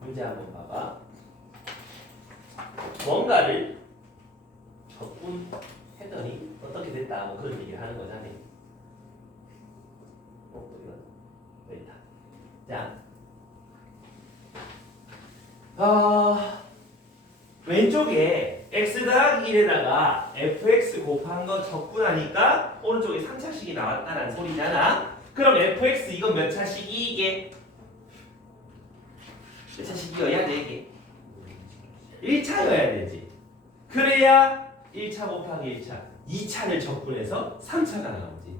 문제 한번 봐봐. 뭔가를 적분했더니 어떻게 됐다 뭐 그런 얘기를 하는 거잖아. 또 이거 여기 있다. 자, 왼쪽에 x 더하기 1에다가 fx 곱한 거 적분하니까 오른쪽에 3차식이 나왔다는 소리잖아. 그럼 fx 이건 몇 차식이 이게? 몇 차식이어야 돼 이게? 1차여야 되지. 그래야 1차 곱하기 1차 2차를 적분해서 3차가 나오지.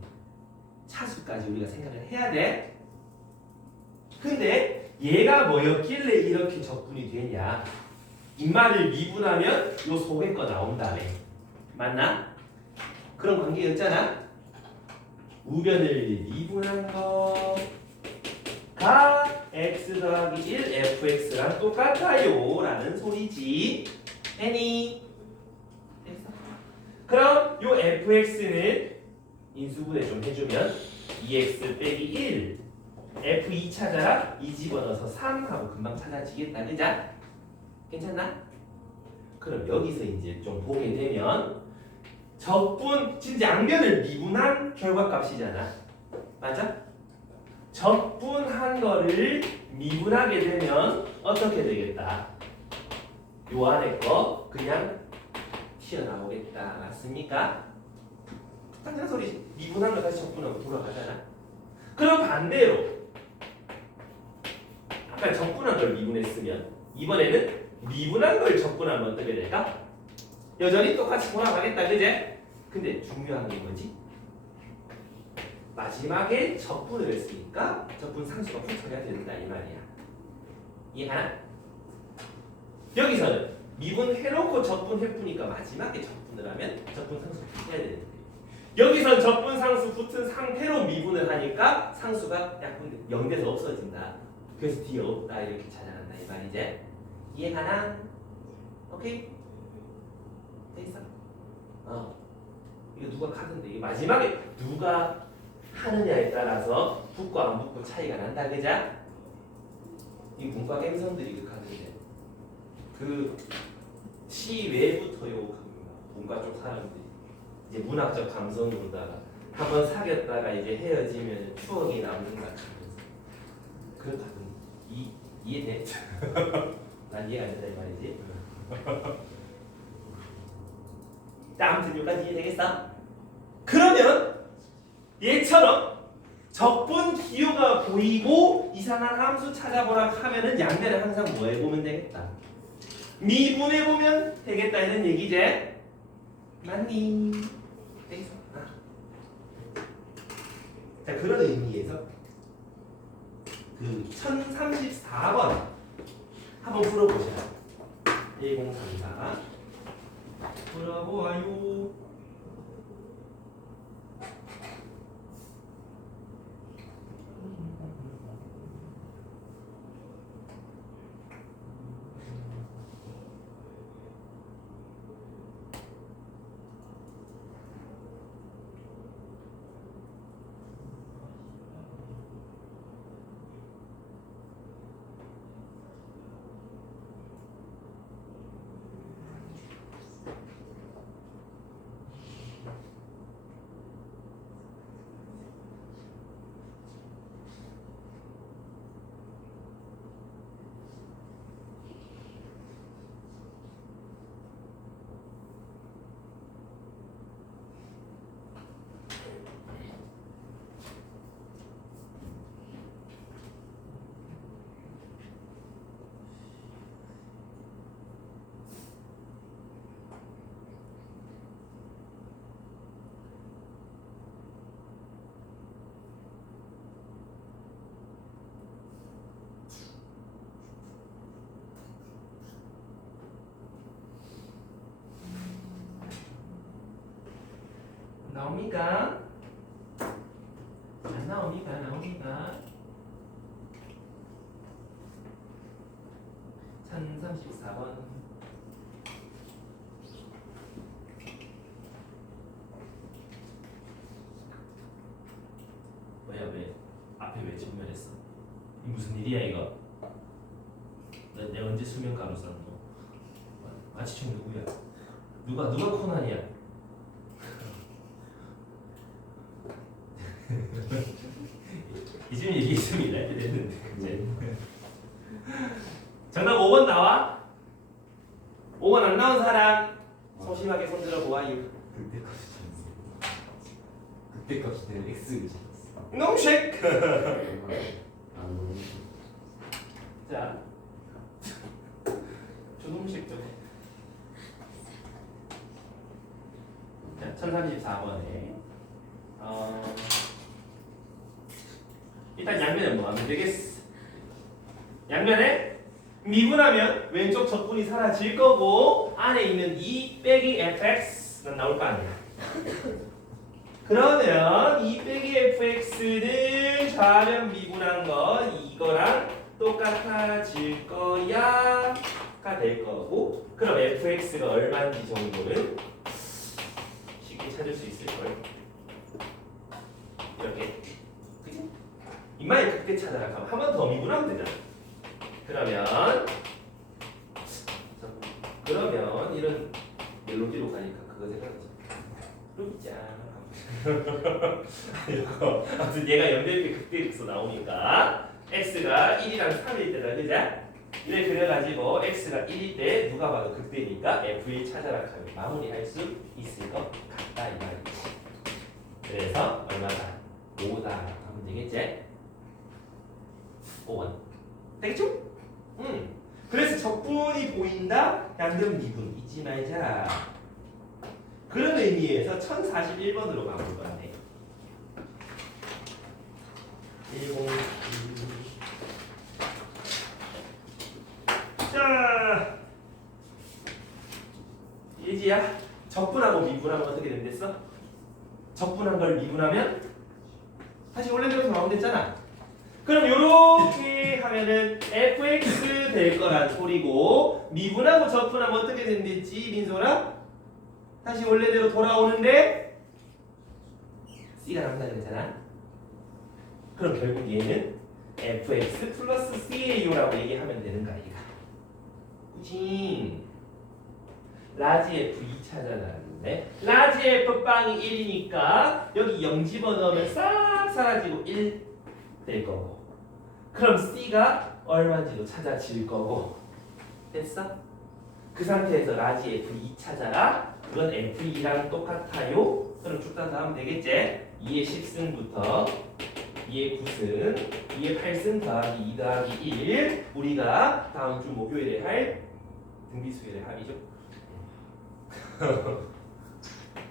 차수까지 우리가 생각을 해야 돼. 근데 얘가 뭐였길래 이렇게 적분이 되냐? 인마를 미분하면 요 속에 거 나온다네. 맞나? 그런 관계였잖아. 우변을 미분한 거가 x 더하기 1 fx랑 똑같아요 라는 소리지. 애니? 그럼 요 fx는 인수분해 좀 해주면 2x 빼기 1 f2 찾아라 2 집어넣어서 3 하고 금방 찾아지겠다. 그자? 괜찮나? 그럼 여기서 이제 좀 보게 되면 적분 진짜 양변을 미분한 결과값이잖아. 맞아? 적분한 거를 미분하게 되면 어떻게 되겠다? 요 안에 거 그냥 튀어나오겠다. 맞습니까? 당장 소리 미분한 거 다시 적분하고 돌아가잖아. 그럼 반대로 아까 적분한 걸 미분했으면 이번에는 미분한 걸 적분하면 어떻게 될까? 여전히 똑같이 돌아가겠다. 그제? 근데 중요한 게 뭐지? 마지막에 적분을 했으니까 적분 상수가 붙어야 된다 이 말이야. 이해하나? 여기서는 미분해놓고 적분해보니까 마지막에 적분을 하면 적분 상수 붙어야 되는데 여기선 적분 상수 붙은 상태로 미분을 하니까 상수가 약분 0돼서 없어진다. 그래서 뒤에 없다 이렇게 찾아간다 이 말이지. 이해가나? 오케이? 됐어? 이거 누가 카드인데 이게 마지막에 누가 하느냐에 따라서 붙고 안 붙고 차이가 난다 그자? 이 문과 갬성들이 그 카드인데 그 시외부터요 문과 쪽 사람들이 이제 문학적 감성으로다가 한번 사귀었다가 이제 헤어지면 추억이 남는 것 같은 그런 카드. 이해돼? 난 이해가 안 된다 이 말이지. 자, 아무튼 여기까지 이해되겠어? 그러면 얘처럼 적분 기호가 보이고 이상한 함수 찾아보라 하면은 양변을 항상 뭐 해보면 되겠다? 미분해보면 되겠다 이런 얘기지? 맞니? 되겠어? 자, 그런 의미에서 그 1034번 한번 풀어보자. 1034 풀어보아요. 나옵니까? 안 나옵니까? 나옵니까? 1034번. 뭐야 왜 앞에 왜 전멸했어? 이 무슨 일이야 이거? 내가 언제 수면 가루 썼노? 마취총 누구야? 누가 코난이야? 이쯤 얘기했으면 이날 때 됐는데 이제 정답 5번 나와? 5번 안 나온 사람 소심하게 손들어 보아요. 그때 값이 되는 X를 찾았어. 농식. 안 너무. 자, 주동식 좀 해. 자, 1034번에 일단 양면은 뭐 하면 되겠어? 양면에 미분하면 왼쪽 적분이 사라질 거고 안에 있는 2 빼기 fx는 나올 거 아니야. 그러면 2 빼기 fx는 좌변 미분한 거 이거랑 똑같아질 거야가 될 거고 그럼 fx가 얼마인지 정도는 쉽게 찾을 수 있을 거예요. 이렇게 그치? 이마에 그때 찾아라 하면 한 번 더 미분하면 되잖아. 그러면 이런 멜로디로 가니까 그거 생각나지. 룩짱. 이거 아무튼 얘가 연결이 극대에서 나오니까 x가 1이랑 3일 때다 그자? 이래 그래가지고 x가 1일 때 누가 봐도 극대니까 f1 찾아라 하면 마무리할 수 있을 것 같다 이 말이지. 그래서 얼마다? 5다 하면 되겠지? 5원 되겠죠? 그래서 적분이 보인다 양변 미분 잊지 말자. 그런 의미에서 1041번으로 가볼 건데 10. 자 예지야 적분하고 미분하면 어떻게 된댔어? 적분한 걸 미분하면 다시 원래대로 나오면 됐잖아. 그럼 요렇게 하면은 fx 될 거란 소리고 미분하고 적분하면 어떻게 된댔지 민소라? 다시 원래대로 돌아오는데 c가 남는다 그랬잖아. 그럼 결국 얘는 fx 플러스 ca요라고 얘기하면 되는 거 아이가. 그치? 라지 f 2차잖아. 라지 f 빵이 1이니까 여기 0 집어넣으면 싹 사라지고 1 될 거고 그럼 c가 얼마인지도 찾아질 거고 됐어? 그 상태에서 라지 f 2 찾아라. 그건 f2랑 똑같아요. 그럼 쭉다 나오면 되겠지? 2의 10승부터 2의 9승 2의 8승 더하기 2 더하기 1 우리가 다음 주 목요일에 할 등비수열의 합이죠.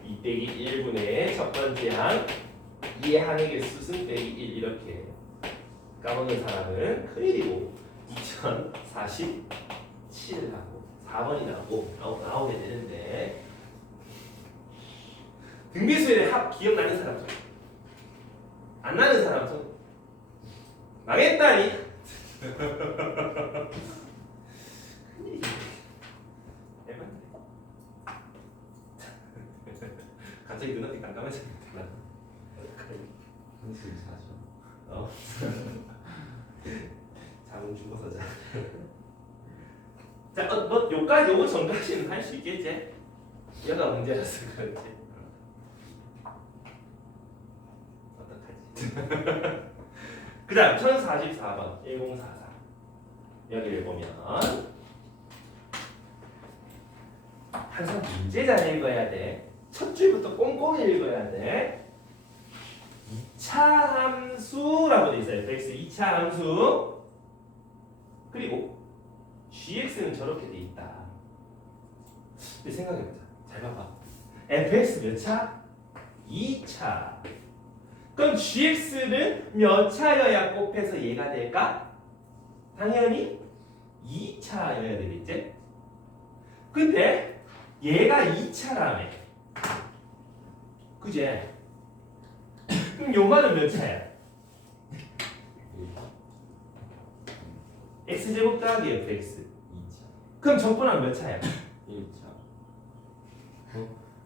2 빼기 1분의 첫 번째 항 2의 항의 개수승 빼기 1 이렇게 까먹는 사람은 큰일이고 2047을 하고 4번이 나오게 되는데 등비수열의 합 기억나는 사람 좀 안 나는 사람 좀 망했다니. 갑자기 눈앞이 깜깜해졌다. 한숨 자죠. 잠은 죽어서 자. 자, 뭐 요까지 요거 전까지는 할 수 있겠지? 얘가 문제라서 그렇지. 어떡하지? 그다음 1044번 1044 여기를 보면 항상 문제 잘 읽어야 돼. 첫 줄부터 꼼꼼히 읽어야 돼. 2차 함수라고 돼 있어요. fx 2차 함수. 그리고 gx는 저렇게 돼 있다. 근데 생각해보자. 잘 봐봐. fx 몇 차? 2차. 그럼 gx는 몇 차여야 곱해서 얘가 될까? 당연히 2차여야 되겠지? 근데 얘가 2차라며. 그제? 그럼 요 말은 몇 차야? x제곱 더하기 fx. 2차. 그럼 적분하면 몇 차야? 1차.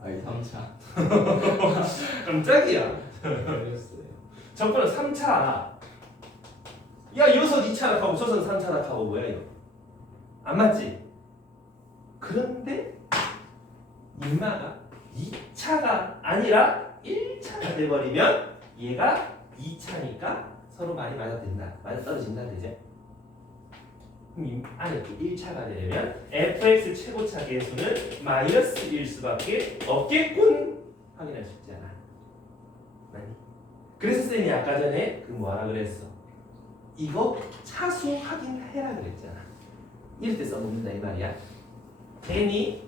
아니 3차. 깜짝이야. 틀렸어요. 적분은 3차. 야, 여기서 2차나 하고 저선 3차나 하고 뭐야 이거? 안 맞지? 그런데 인마가 2차가 아니라 1차가 돼버리면 얘가 2차니까 서로 많이 맞아떨어진다. 맞아떨어진다 되죠? 그럼 이 안에 또 1차가 되려면 fx 최고차 계수는 마이너스 1 수밖에 없겠군. 확인할 수 있잖아. 맞니? 그래서 쌤이 아까 전에 그 뭐하라 그랬어? 이거 차수 확인해라 그랬잖아. 이럴 때 써먹는다 이 말이야. 괜히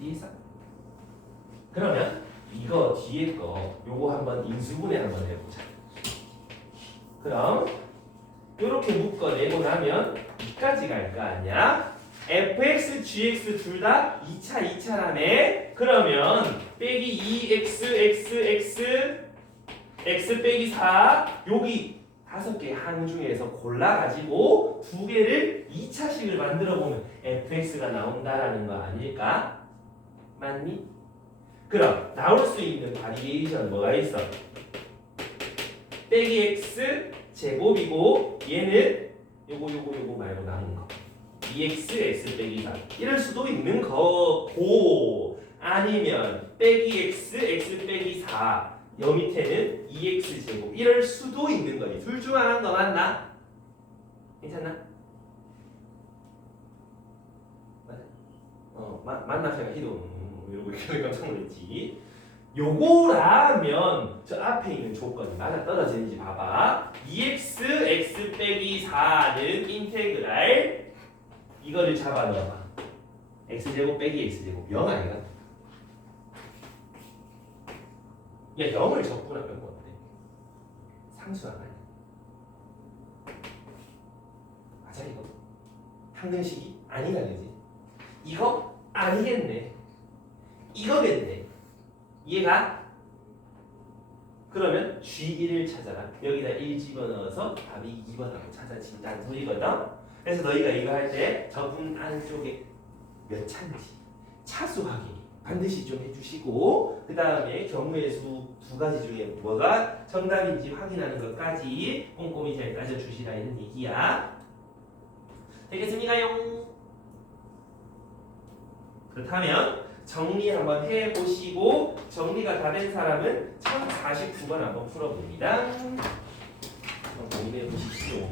이해했어? 그러면 이거 뒤에 거 요거 한번 인수분해 한번 해보자. 그럼 요렇게 묶어내고 나면 2까지 갈 거 아니야? fx, gx 둘 다 2차라네. 그러면 빼기 2x, x 빼기 4 여기 5개 항 중에서 골라가지고 2개를 2차식을 만들어 보면 fx가 나온다라는 거 아닐까? 맞니? 그럼 나올 수 있는 바리에이션 뭐가 있어? 빼기 x 제곱이고 얘는 요거 말고 남은 거 2x x 빼기 4 이럴 수도 있는 거고 아니면 빼기 x 빼기 4 여 밑에는 2x 제곱 이럴 수도 있는 거지. 둘 중 하나인 거 맞나? 괜찮나? 맞아. 맞나 제가 희동 이러고 이렇게 깜짝 놀랐지. 요거라면 저 앞에 있는 조건이 맞아 떨어지는지 봐봐. 2x x 빼기 4는 인테그랄 이거를 잡아 넣어봐. x제곱 빼기 x제곱 0 아니야? 야 0을 적분하면 뭐 어때? 상수항 아니야? 맞아 이거? 항등식이 아니라 그지? 이거 아니겠네. 이거겠네. 이해가? 그러면 G1을 찾아라. 여기다 1 집어넣어서 답이 2번하고 찾아진다는 소리거든. 그래서 너희가 이거 할 때 적분 안쪽에 몇 차인지 차수 확인 반드시 좀 해주시고 그 다음에 경우의 수 2가지 중에 뭐가 정답인지 확인하는 것까지 꼼꼼히 잘 따져주시라 이런 얘기야. 되겠습니까요? 그렇다면 정리 한번 해보시고 정리가 다 된 사람은 1049번 한번 풀어봅니다. 한번 공부해 보십시오.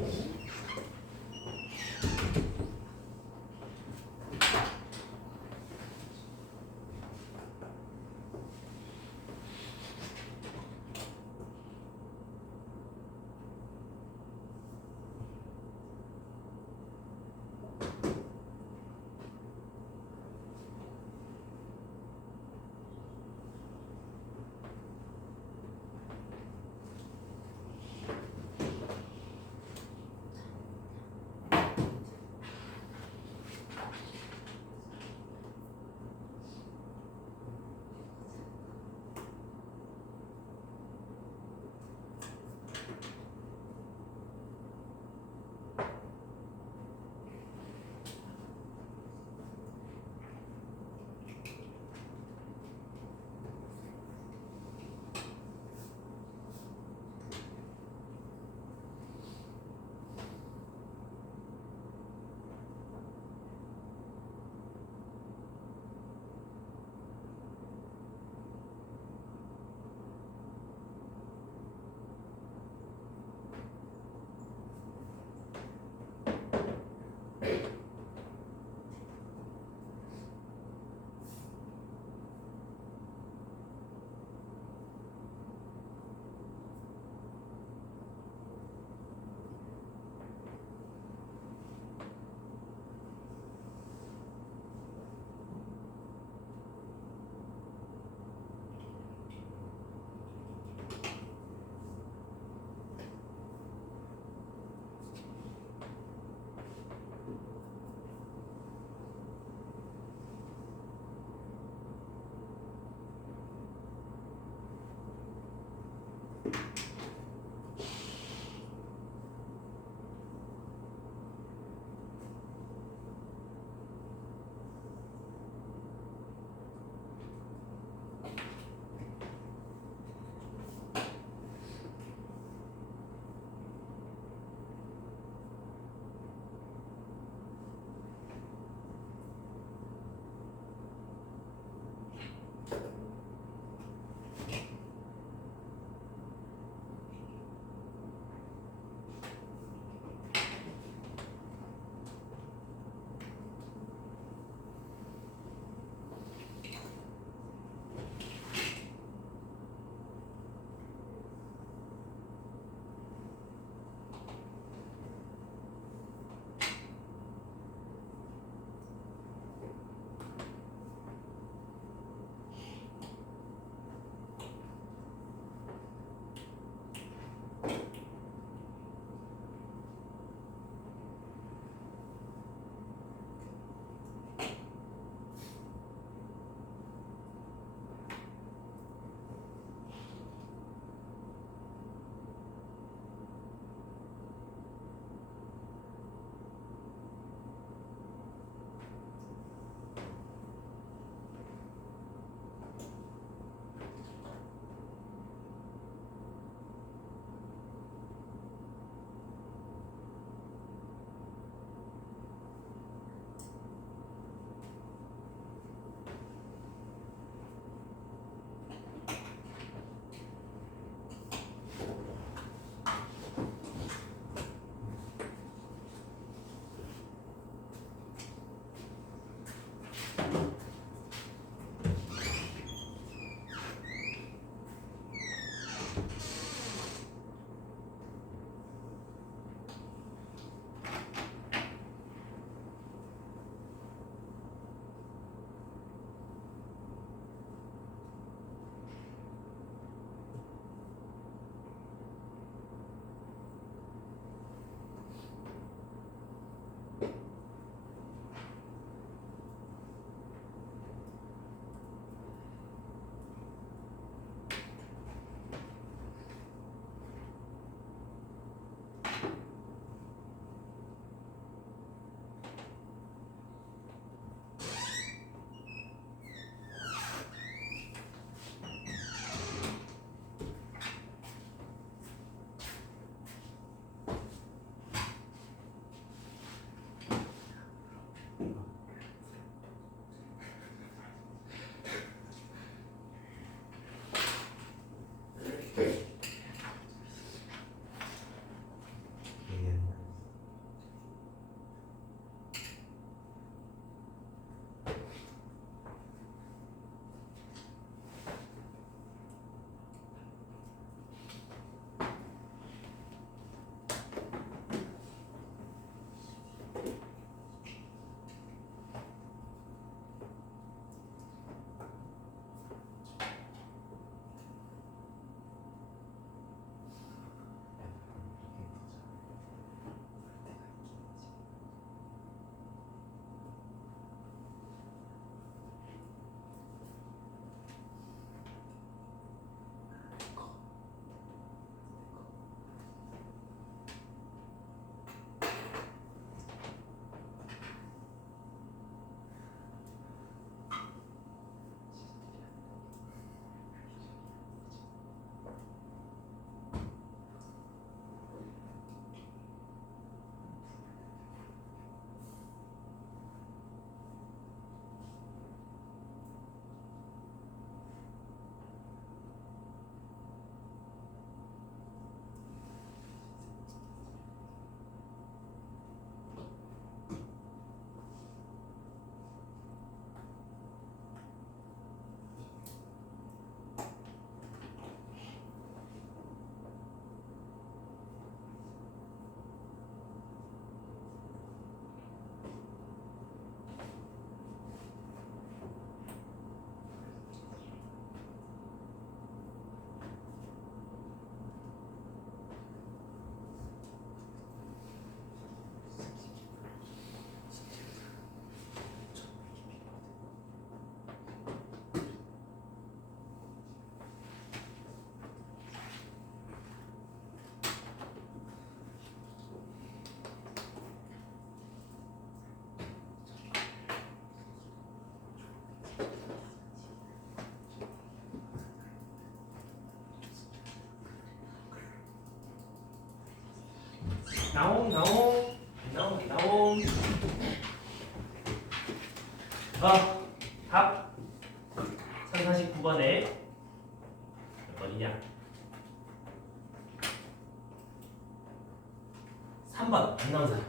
나옹 나옹 나옹 나옹. 답 1049번에 몇 번이냐? 3번 안 나온 사람.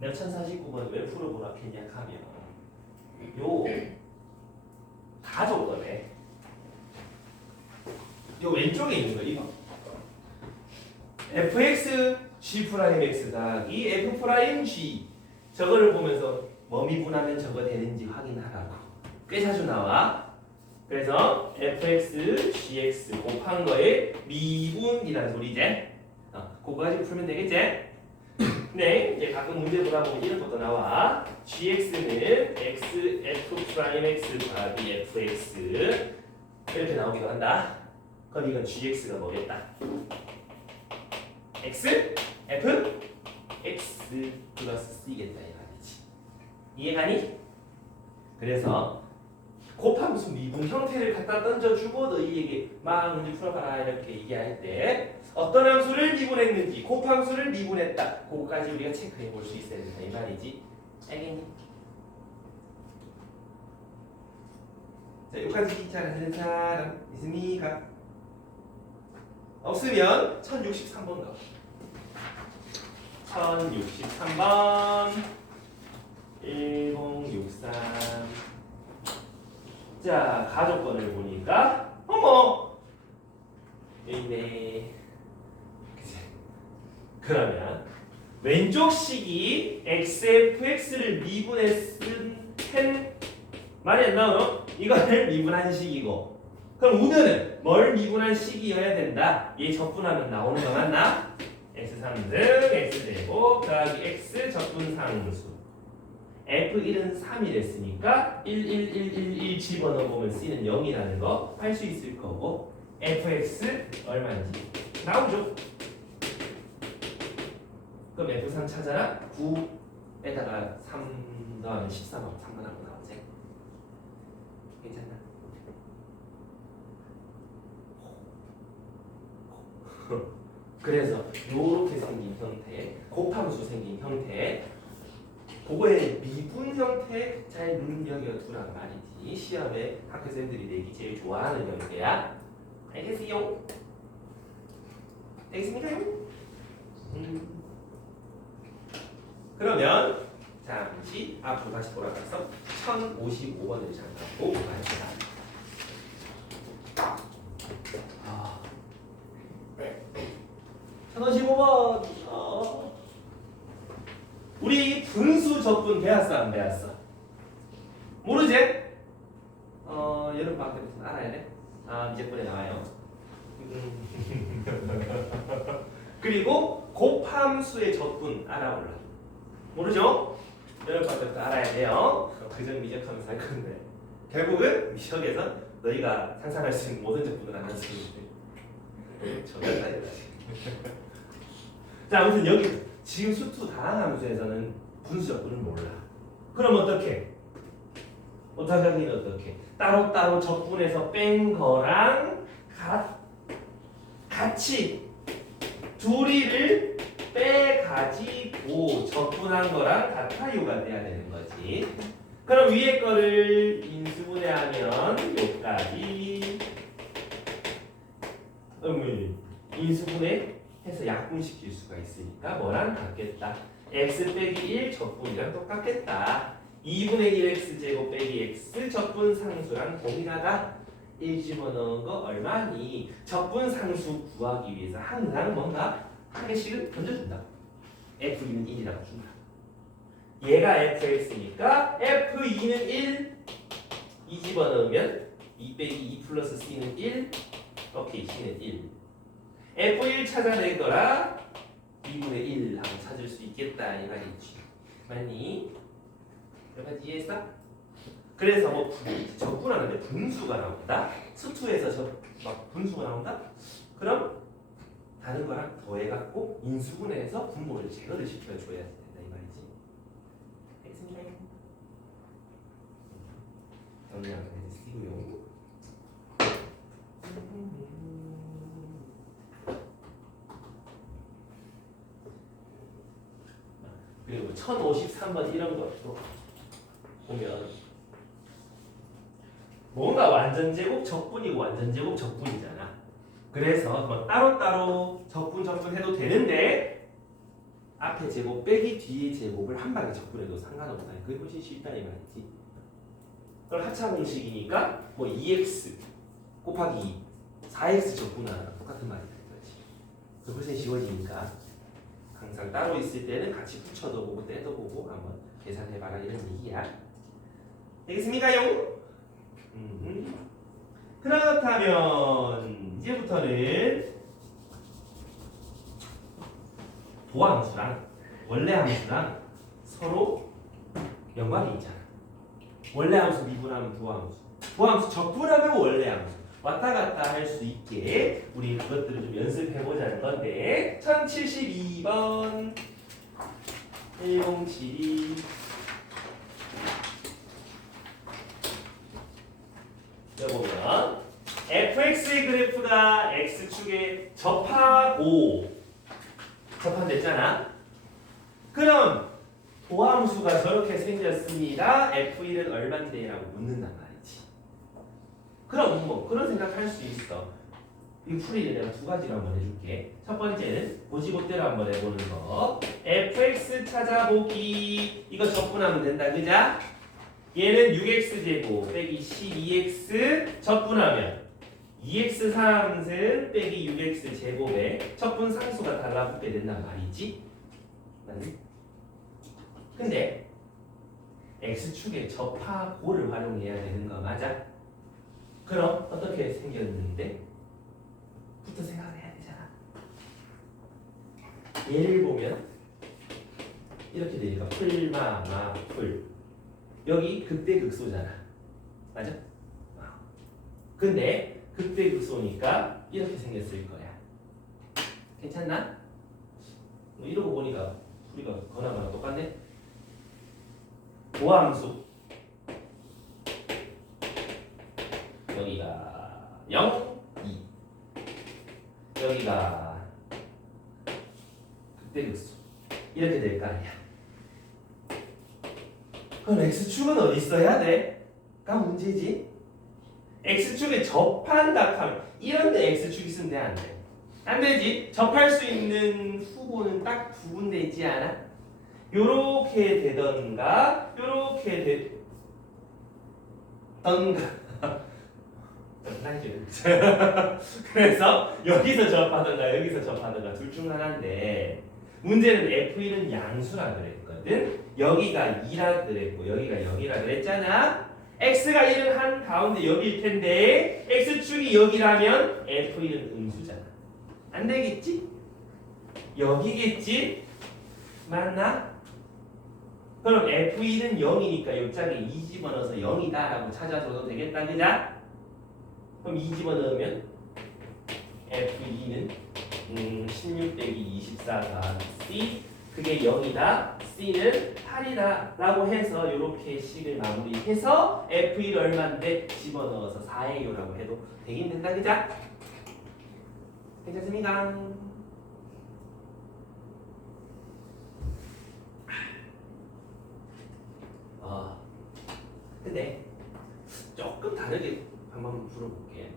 내가 1049번 왜 풀어보라 했냐 하면 요 가져오더래. 요 왼쪽에 있는 거 이거 fx g 프라임 x 더하기 f 프라임 g 저거를 보면서 뭐 미분하면 저거 되는지 확인하라고 꽤 자주 나와. 그래서 fx gx 곱한 거에 미분이라는 소리지. 그거까지 풀면 되겠지? 네, 이제 가끔 문제 보다 보면 이런 것도 나와. gx는 x f 프라임 x 더하기 fx 이렇게 나오기도 한다. 그럼 이건 gx가 뭐겠다? x, f, x 플러스 c겠다 이 말이지. 이해가니? 그래서 곱함수 미분 형태를 갖다 던져주고 너희에게 막 문제 풀어봐라 이렇게 얘기할 때 어떤 함수를 미분했는지 곱함수를 미분했다. 그거까지 우리가 체크해 볼 수 있어야 된다 이 말이지. 알겠니? 자, 여기까지 잘하는 사람 있습니까? 없으면 1063번 가. 1063번 1063. 자, 가족권을 보니까 어머 여기네. 그치? 그러면 왼쪽 식이 xfx를 미분했은 말이 안 나오노? 이거를 미분한 식이고 그럼 우변은 뭘 미분한 식이어야 된다. 얘 적분하면 나오는 거 맞나? x3등 x제곱 더하기 x 적분상수 f1은 3이랬으니까 1, 1, 1, 1, 1 집어넣어보면 c는 0이라는 거 할 수 있을 거고 fx 얼마인지 나오죠. 그럼 f3 찾아라. 9에다가 3 더하면 13하고 3번하고 나오지. 괜찮나? 그래서 요렇게 생긴 형태 곱함수 생긴 형태 그거의 미분 형태 잘 눈여겨 두란 말이지. 이 시험에 학교생들이 내기 제일 좋아하는 연계야. 알겠어요? 알겠습니까? 그러면 잠시 앞으로 다시 돌아가서 1055번을 잠깐 보고 갑시다. 1055번. 우리 분수 적분 배웠어 안 배웠어? 모르지? 여름방학 때부터 알아야 돼? 이제부터 나와요. 그리고 곱함수의 적분 알아올라. 모르죠? 여름방학 때부터 알아야 돼요. 그점 미적하면서 할 건데 결국은 미적에서 너희가 상상할 수 있는 모든 적분을 안 쓰는데 저걸 따야 돼. 자, 아무튼 여기 지금 수투 다항함수에서는 분수 적분을 몰라. 그럼 어떻게? 어떻게 어떻게? 따로따로 적분해서 뺀 거랑 같이 둘이를 빼가지고 적분한 거랑 같아요가 돼야 되는 거지. 그럼 위에 거를 인수분해하면 여기까지 인수분해 해서 약분시킬 수가 있으니까 뭐랑 같겠다. x 빼기 1 적분이랑 똑같겠다. 2분의 1x 제곱 빼기 x 적분 상수랑 동일하다. 1 집어넣은 거 얼마니? 적분 상수 구하기 위해서 항상 뭔가 한 개씩은 던져준다. f2는 1이라고 준다. 얘가 fx니까 f2는 1. 2 집어넣으면 2 빼기 2 플러스 c는 1. 오케이, c는 1. f1 찾아낼 거라 2분의 1 하고 찾을 수 있겠다 이 말이지. 맞니? 여기까지 이해했어? 그래서 뭐 적분하는데 분수가 나온다? 수투에서 막 분수가 나온다? 그럼 다른 거랑 더해갖고 인수분해해서 분모를 제거를 시켜줘야 된다 이 말이지. 알겠습니까? 정리하면 쓰고요. 그리고 1053번 이런 것도 보면 뭔가 완전제곱 적분이고 완전제곱 적분이잖아. 그래서 뭐 따로따로 적분 해도 되는데 앞에 제곱 빼기 뒤에 제곱을 한 방에 적분해도 상관없다. 그게 훨씬 쉽다 이 말이지. 그럼 하차 공식이니까 뭐 2x 곱하기 2 4x 적분하는 똑같은 말이 되는 거지. 그 훨씬 쉬워지니까 항상 따로 있을 때는 같이 붙여도 보고 떼도 보고 한번 계산해봐라 이런 얘기야. 되겠습니까요? 그렇다면 이제부터는 도함수랑 원래 함수랑 서로 연관이 있잖아. 원래 함수 미분하면 도함수, 도함수 적분하면 원래 함수. 왔다 갔다 할 수 있게 우리 그것들을 좀 연습해보자는 건데 1072번 1072 여기 보면 fx의 그래프가 x축에 접하고 접한댔잖아. 그럼 도함수가 저렇게 생겼습니다. f1은 얼만데? 라고 묻는단 말이지. 그럼 뭐 그런 생각할 수 있어. 이 풀이를 내가 두 가지로 한번 해줄게. 첫 번째는 고지고대로 한번 해보는 거. fx 찾아보기. 이거 적분하면 된다, 그자? 얘는 6x 제곱 빼기 12x 적분하면 2x 3승 빼기 6x 제곱에 적분 상수가 달라붙게 된단 말이지. 맞니? 근데 x축에 접하고를 활용해야 되는 거 맞아? 그럼 어떻게 생겼는데? 부터 생각해야 되잖아. 얘를 보면 이렇게 되니까 풀마마풀 여기 극대극소잖아. 맞아? 근데 극대극소니까 이렇게 생겼을 거야. 괜찮나? 뭐 이러고 보니까 우리가 거나마나 똑같네. 도함수 여기가 0, 2 여기가 극대극소 이렇게 될 거 아니야. 그럼 x축은 어디 있어야 돼? 문제지. x축에 접한다 하면 이런데 x축 있으면 돼, 안 돼? 안 되지. 접할 수 있는 후보는 딱 두 군데 있지 않아? 요렇게 되던가 요렇게 되던가 그래서 여기서 접하던가 여기서 접하던가 둘 중 하나인데 문제는 F1은 양수라 그랬거든. 여기가 2라 그랬고 여기가 0이라 그랬잖아. x가 1은 한 가운데 여기일 텐데 x축이 여기라면 F1은 음수잖아. 안 되겠지? 여기겠지? 맞나? 그럼 F1은 0이니까 옆자리에 2 집어넣어서 0이다 라고 찾아줘도 되겠다, 그자? 그럼 2 집어넣으면 F2는 16 빼기 24가 C, 그게 0이다, C는 8이다 라고 해서 이렇게 식을 마무리해서 F1 얼마인데 집어넣어서 4예요 라고 해도 되긴 된다, 그자? 괜찮습니까? 근데 조금 다르게 한번 풀어볼게.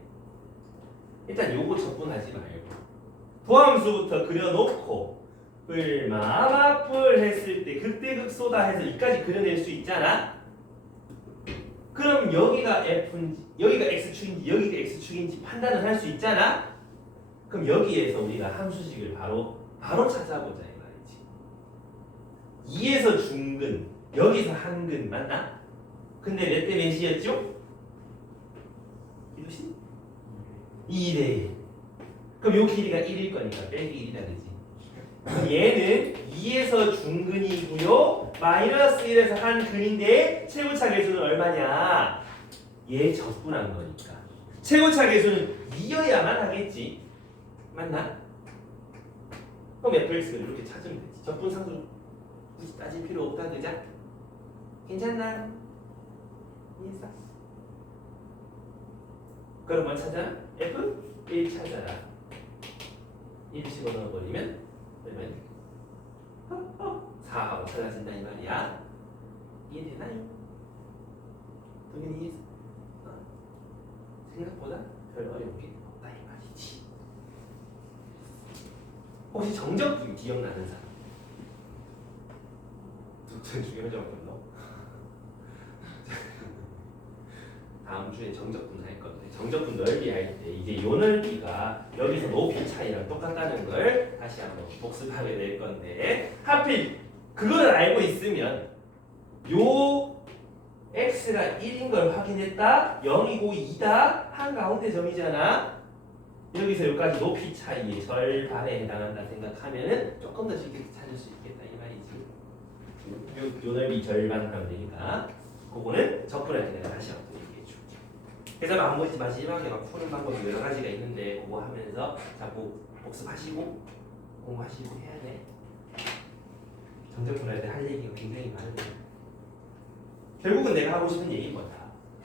일단 요거 접근하지 말고 도함수부터 그려놓고 얼마만뿔 했을 때 극대극소다 해서 이까지 그려낼 수 있잖아. 그럼 여기가 F인지 여기가 X축인지 여기가 X축인지 판단을 할 수 있잖아. 그럼 여기에서 우리가 함수식을 바로 찾아보자 이 말이지. 2에서 중근 여기서 한근 맞나? 근데 몇 대 몇이었죠? 이것이 2대 1. 그럼 요 길이가 1일 거니까 빼기 1이다 그지? 그럼 얘는 2에서 중근이고요. 마이너스 1에서 한 근인데 최고차 계수는 얼마냐? 얘 적분한 거니까. 최고차 계수는 2여야만 하겠지. 맞나? 그럼 fx를 이렇게 찾으면 되지. 적분 상수 굳이 따질 필요 없다 그자? 괜찮나? 이해했어? 그럼 뭘 찾아? F1 찾아라. 1 집어넣어버리면 얼마야? 4하고 찾아진다 이 말이야. 이해되나요? 동현이 이해했어? 생각보다 별 어려운 게 없다 이 말이지. 혹시 정적분 기억나는 사람? 두천 중요한 정적분 너? 다음 주에 정적분 할 건데 정적분 넓이 할 때 이제 요 넓이가 여기서 높이 차이랑 똑같다는 걸 다시 한번 복습하게 될 건데 하필 그거를 알고 있으면 요 x가 1인 걸 확인했다 0이고 2다 한가운데 점이잖아. 여기서 여기까지 높이 차이의 절반에 해당한다 생각하면은 조금 더 쉽게 찾을 수 있겠다 이 말이지. 요 넓이 절반 하면 되니까 그거는 적분할 때 내가 다시 한번 그래서 마지막에 막 푸는 방법이 여러 가지가 있는데 그거 하면서 자꾸 복습하시고 공부하시고 해야 돼. 정적분할 때 할 얘기가 굉장히 많은데 결국은 내가 하고 싶은 얘기는 뭐다?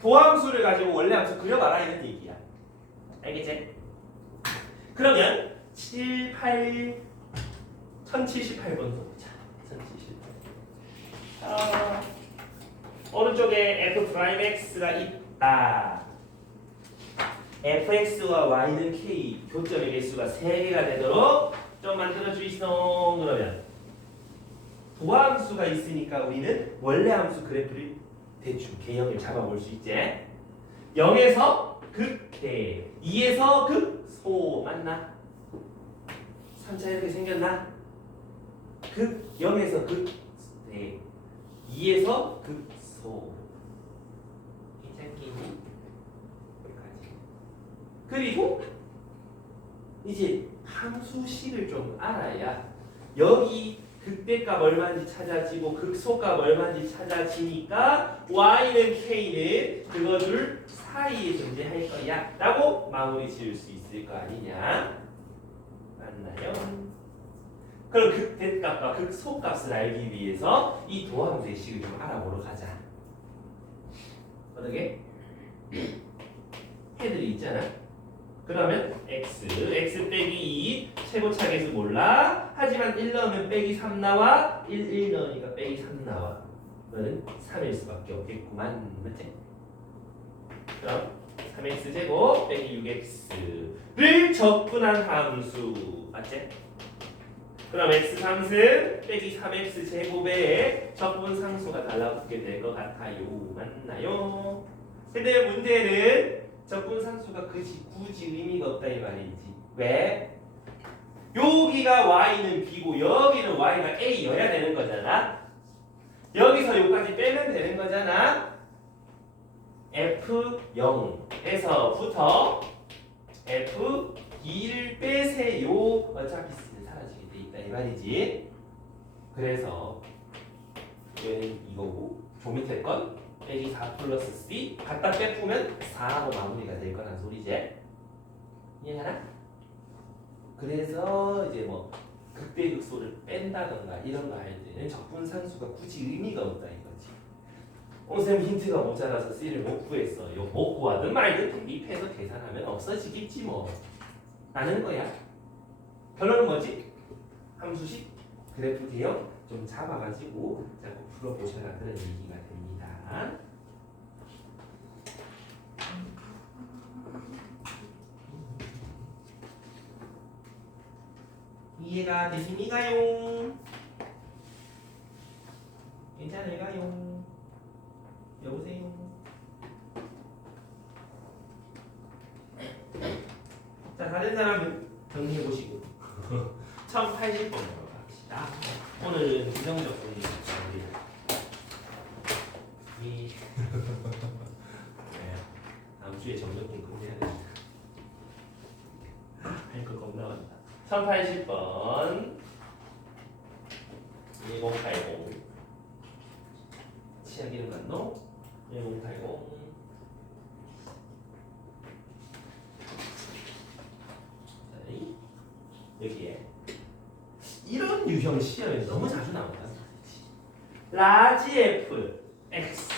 도함수를 가지고 원래 함수 그려봐라 이런 얘기야. 알겠지? 그러면 1078번 써보자. 1078. 오른쪽에 f'(x가) 있다. fx와 y는 k 교점의 개수가 3개가 되도록 좀 만들어 주이소. 그러면 도함수가 있으니까 우리는 원래 함수 그래프를 대충 개형을 잡아볼 수 있지. 0에서 극대 2에서 극소 맞나? 3차 이렇게 생겼나? 극 0에서 극대 2에서 극소 괜찮겠니? 그리고 이제 함수식을 좀 알아야 여기 극대값 얼마인지 찾아지고 극소값 얼마인지 찾아지니까 y는 k는 그거 둘 사이에 존재할 거야 라고 마무리 지을 수 있을 거 아니냐. 맞나요? 그럼 극대값과 극소값을 알기 위해서 이 도함수의 식을 좀 알아보러 가자. 어떻게? 해들이 있잖아. 그러면 x 빼기 2 최고차 계수 몰라. 하지만 1 넣으면 빼기 3 나와. 1 넣으니까 빼기 3 나와. 너는 3일 수밖에 없겠구만. 맞지? 그럼 3x 제곱 빼기 6x를 적분한 함수 맞지? 그럼 x 3승 빼기 3x 제곱에 적분 상수가 달라붙게 될 것 같아요. 맞나요? 근데 문제는 적분 상수가 굳이 의미가 없다 이 말이지. 왜? 여기가 y는 b고 여기는 y가 a여야 되는 거잖아. 여기서 여기까지 빼면 되는 거잖아. F0에서부터 F2를 빼세요. 어차피 C는 사라지게 돼 있다 이 말이지. 그래서 얘는 이거고 조 밑에 건 빼기 4 플러스 C 갖다 빼보면 4하고 마무리가 될 거란 소리지. 이해하나? 그래서 이제 뭐 극대극소를 뺀다던가 이런 거 할 때는 적분 상수가 굳이 의미가 없다 이거지. 선생님 힌트가 모자라서 C를 못 구했어. 이거 못 구하든 말든 대입해서 계산하면 없어지겠지 뭐. 아는 거야. 결론은 뭐지? 함수식 그래프 대형 좀 잡아가지고 자꾸 풀어보셔라 그런 얘기가 됩니다. 이해가 되십니까요? 괜찮을까요? 여보세요? 자, 다른 사람은 정리해보시고 1080번으로 갑시다. 오늘은 부정적 분위기 이 다음 주에 정적분 끝내야 됩니다. 할거 겁나 많다. 1080번 1080 치약 이름 맞노? 1080 여기에 이런 유형 시험에 너무 자주 나온다는 말이지. 라지 f x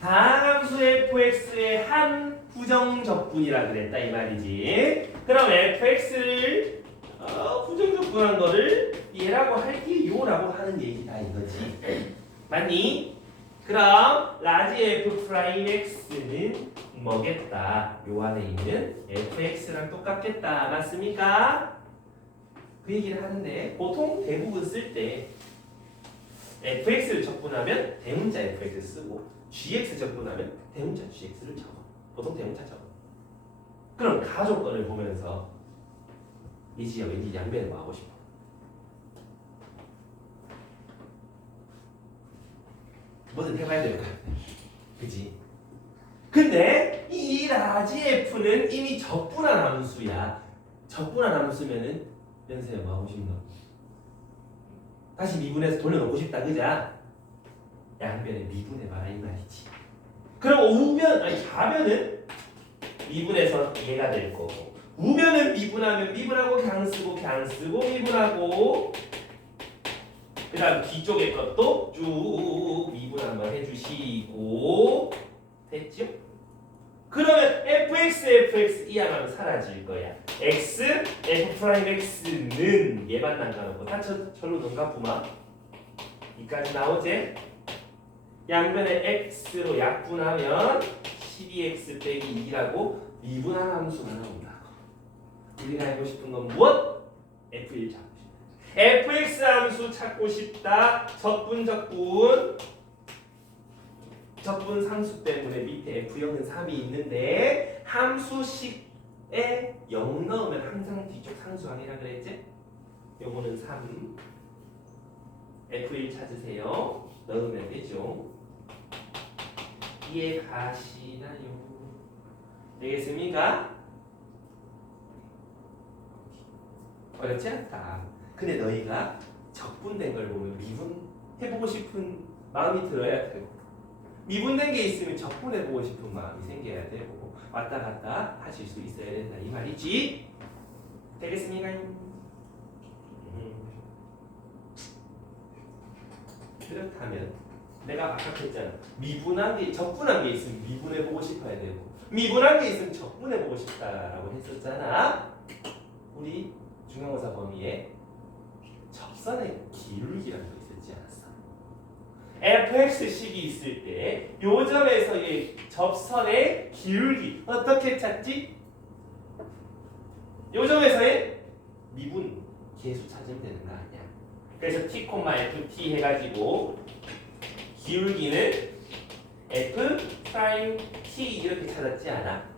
다함수 fx의 한 부정적분이라 그랬다 이 말이지. 그럼 fx를 부정적분한 거를 얘라고 할게요라고 하는 얘기다 이거지. 맞니? 그럼 라지 f 프라임 x는 뭐겠다? 요 안에 있는 fx랑 똑같겠다. 맞습니까? 그 얘기를 하는데 보통 대부분 쓸 때 fx를 적분하면 대문자 fx 쓰고 gx 적분하면 대문자 gx를 적어. 보통 대문자 적어. 그럼 가족권을 보면서 이지야 왠지 양변을 뭐 하고 싶어? 뭐든 해봐야 될 거 같아. 그지? 근데 이 라지 f는 이미 적분한 함수야. 적분한 함수면은 연세야 뭐 하고 싶노? 다시 미분해서 돌려놓고 싶다 그자? 양변에 미분해봐라 이 말이지. 그럼 우변 아니 좌변은 미분해서 얘가 될 거고 우변은 미분하면 미분하고 그냥 쓰고 미분하고 그 다음 뒤쪽의 것도 쭉 미분 한번 해주시고 됐죠? 그러면 fx 이하면 사라질 거야. x, f'x는 얘만 남겨놓고 다 절로 넘가 보마. 이까지 나오지? 양변에 x로 약분하면 12x 빼기 2라고 미분한 함수가 나온다고. 우리가 알고 싶은 건 무엇? f1 찾고 싶다. fx 함수 찾고 싶다. 적분 상수 때문에 밑에 F0은 3이 있는데 함수식에 0 넣으면 항상 뒤쪽 상수 아니라 그랬지? 요거는 3 F1 찾으세요. 넣으면 되죠. 이해 가시나요? 되겠습니까? 어렵지 않다. 근데 너희가 적분된 걸 보면 미분해보고 싶은 마음이 들어야 되고 미분된 게 있으면 적분해보고 싶은 마음이 생겨야 되고 왔다 갔다 하실 수 있어야 된다 이 말이지. 되겠습니까? 그렇다면 내가 아까 했잖아. 미분한 게 적분한 게 있으면 미분해보고 싶어야 되고 미분한 게 있으면 적분해보고 싶다라고 했었잖아. 우리 중간고사 범위에 접선의 기울기라는 거 있었지 않았어? fx10이 있을 때 요 점에서의 접선의 기울기 어떻게 찾지? 요 점에서의 미분 계수 찾으면 되는 거 아니야. 그래서 t, ft 해가지고 기울기는 f 프라임 t 이렇게 찾았지 않아?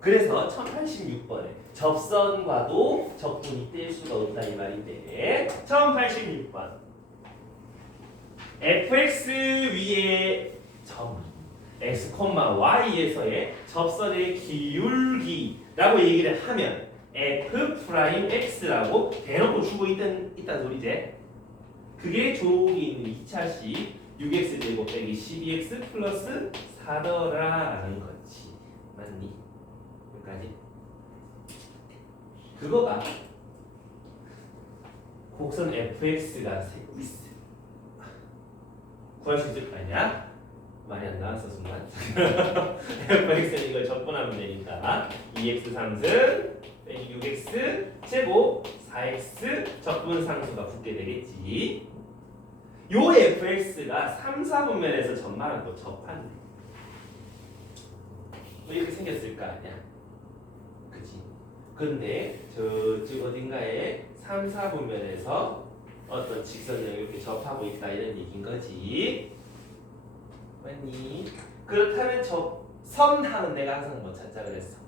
그래서 1086번에 접선과도 적분이 뗄 수가 없다 이 말인데 1086번 fx 위에 점 x, y에서의 접선의 기울기라고 얘기를 하면 f 프라임 x라고 대놓고 주고 있단 소리지. 그게 조옥이 있는 2차식 6x 제곱 빼기 12x 플러스 4더라라는 거지. 맞니? 여기까지. 그거가 곡선 fx가 있어. 구할 수 있을 거 아니야? 많이 안 나왔어 순간. fx는 이걸 적분하면 되니까 2x 상승 빼기 6x 제곱 4x 적분 상수가 붙게 되겠지. 요 fx가 3, 4분면에서 점말은 또 접한대. 뭐 이렇게 생겼을 거 아니야? 그치? 근데 저쪽 어딘가에 3, 4분면에서 어떤 직선을 이렇게 접하고 있다 이런 얘기인 거지. 맞니? 그렇다면 선 하면 내가 항상 뭐 찾자 그랬어?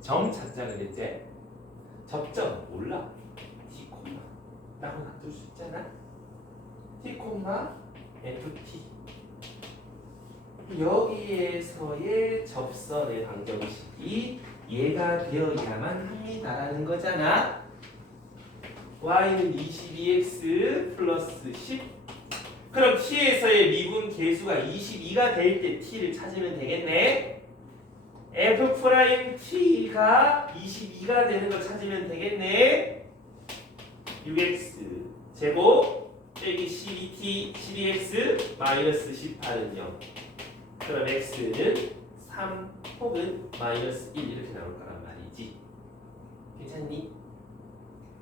점 찾자 그랬지? 접점 몰라. t, 라고 놔둘 수 있잖아. t, ft 여기에서의 접선의 방정식이 얘가 되어야만 합니다라는 거잖아. y는 22x 플러스 10. 그럼 t에서의 미분 계수가 22가 될 때 t를 찾으면 되겠네. f 프라임 t가 22가 되는 걸 찾으면 되겠네. 6x 제곱 빼기 12t 12x 마이너스 18은 0. 그럼 x는 3 혹은 마이너스 1 이렇게 나올 거란 말이지. 괜찮니?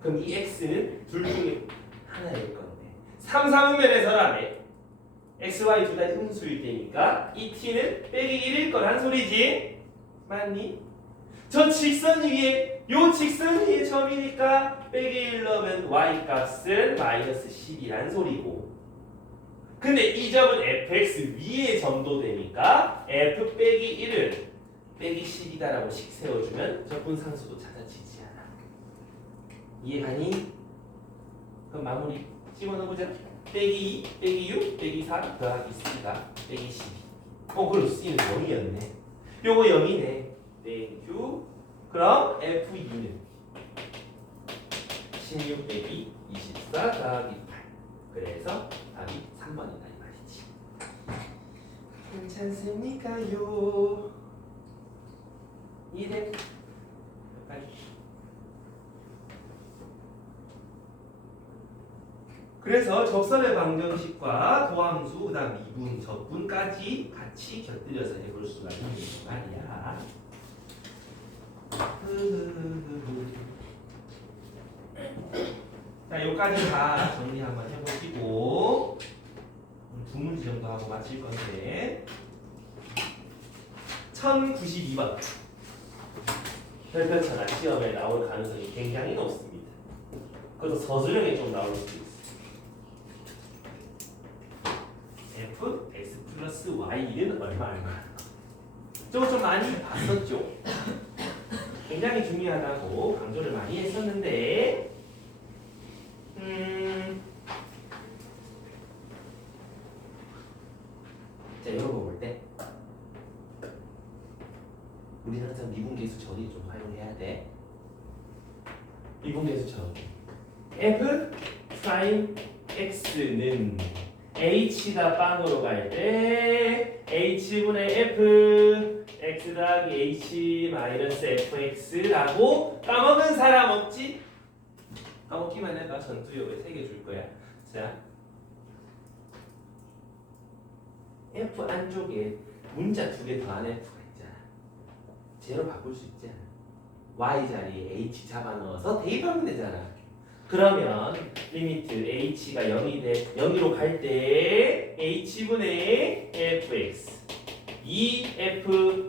그럼 이 x는 둘 중에 하나일 건데 3, 4분면에서라며 x, y 둘 다 음수일 때니까 이 t는 빼기 1일 거란 소리지. 맞니? 저 직선 위에 요 직선 위에 점이니까 빼기 1 넣으면 y 값은 마이너스 10이란 소리고, 근데 이 점은 fx 위에 점도 되니까 f 빼기 1을 빼기 10이다라고 식 세워주면 적분상수도 찾아지지 않아. 이해가니? 그럼 마무리 집어넣어보자. 빼기 2, 빼기 6, 빼기 4 더하기 C가 빼기 12. 그럼 C는 0이었네. 요거 0이네. 땡큐. 그럼 F2는 16 빼기 24 더하기 8. 그래서 답이 3번이다 이 말이지. 괜찮습니까요? 이래. 빨리. 그래서 접선의 방정식과 도함수, 그다음 미분, 적분까지 같이 곁들여서 해볼 수가 있는 말이야. 자, 여기까지 다 정리 한번 해보시고 두 문제 정도 하고 마칠 건데 1092번 별표천하 시험에 나올 가능성이 굉장히 높습니다. 그것도 서술형에 좀 나올 수도 있어요. f x 플러스 y는 얼마? 저거 좀 많이 봤었죠? 굉장히 중요하다고 강조를 많이 했었는데 자, 이런 거 볼 때 우리는 항상 미분계수 처리 좀 활용해야 돼. 미분계수 처리 f 프라임 x는 h가 빵으로 갈 때 h분의 f x 더하기 h 마이너스 fx라고 까먹은 사람 없지? 까먹기만 해봐. 전투욕을 3개 줄 거야. 자, f 안쪽에 문자 2개 더한 f가 있잖아. 제로 바꿀 수 있잖아. y 자리에 h 잡아 넣어서 대입하면 되잖아. 그러면 리미트 h가 0으로 갈 때 h분의 fx 2fh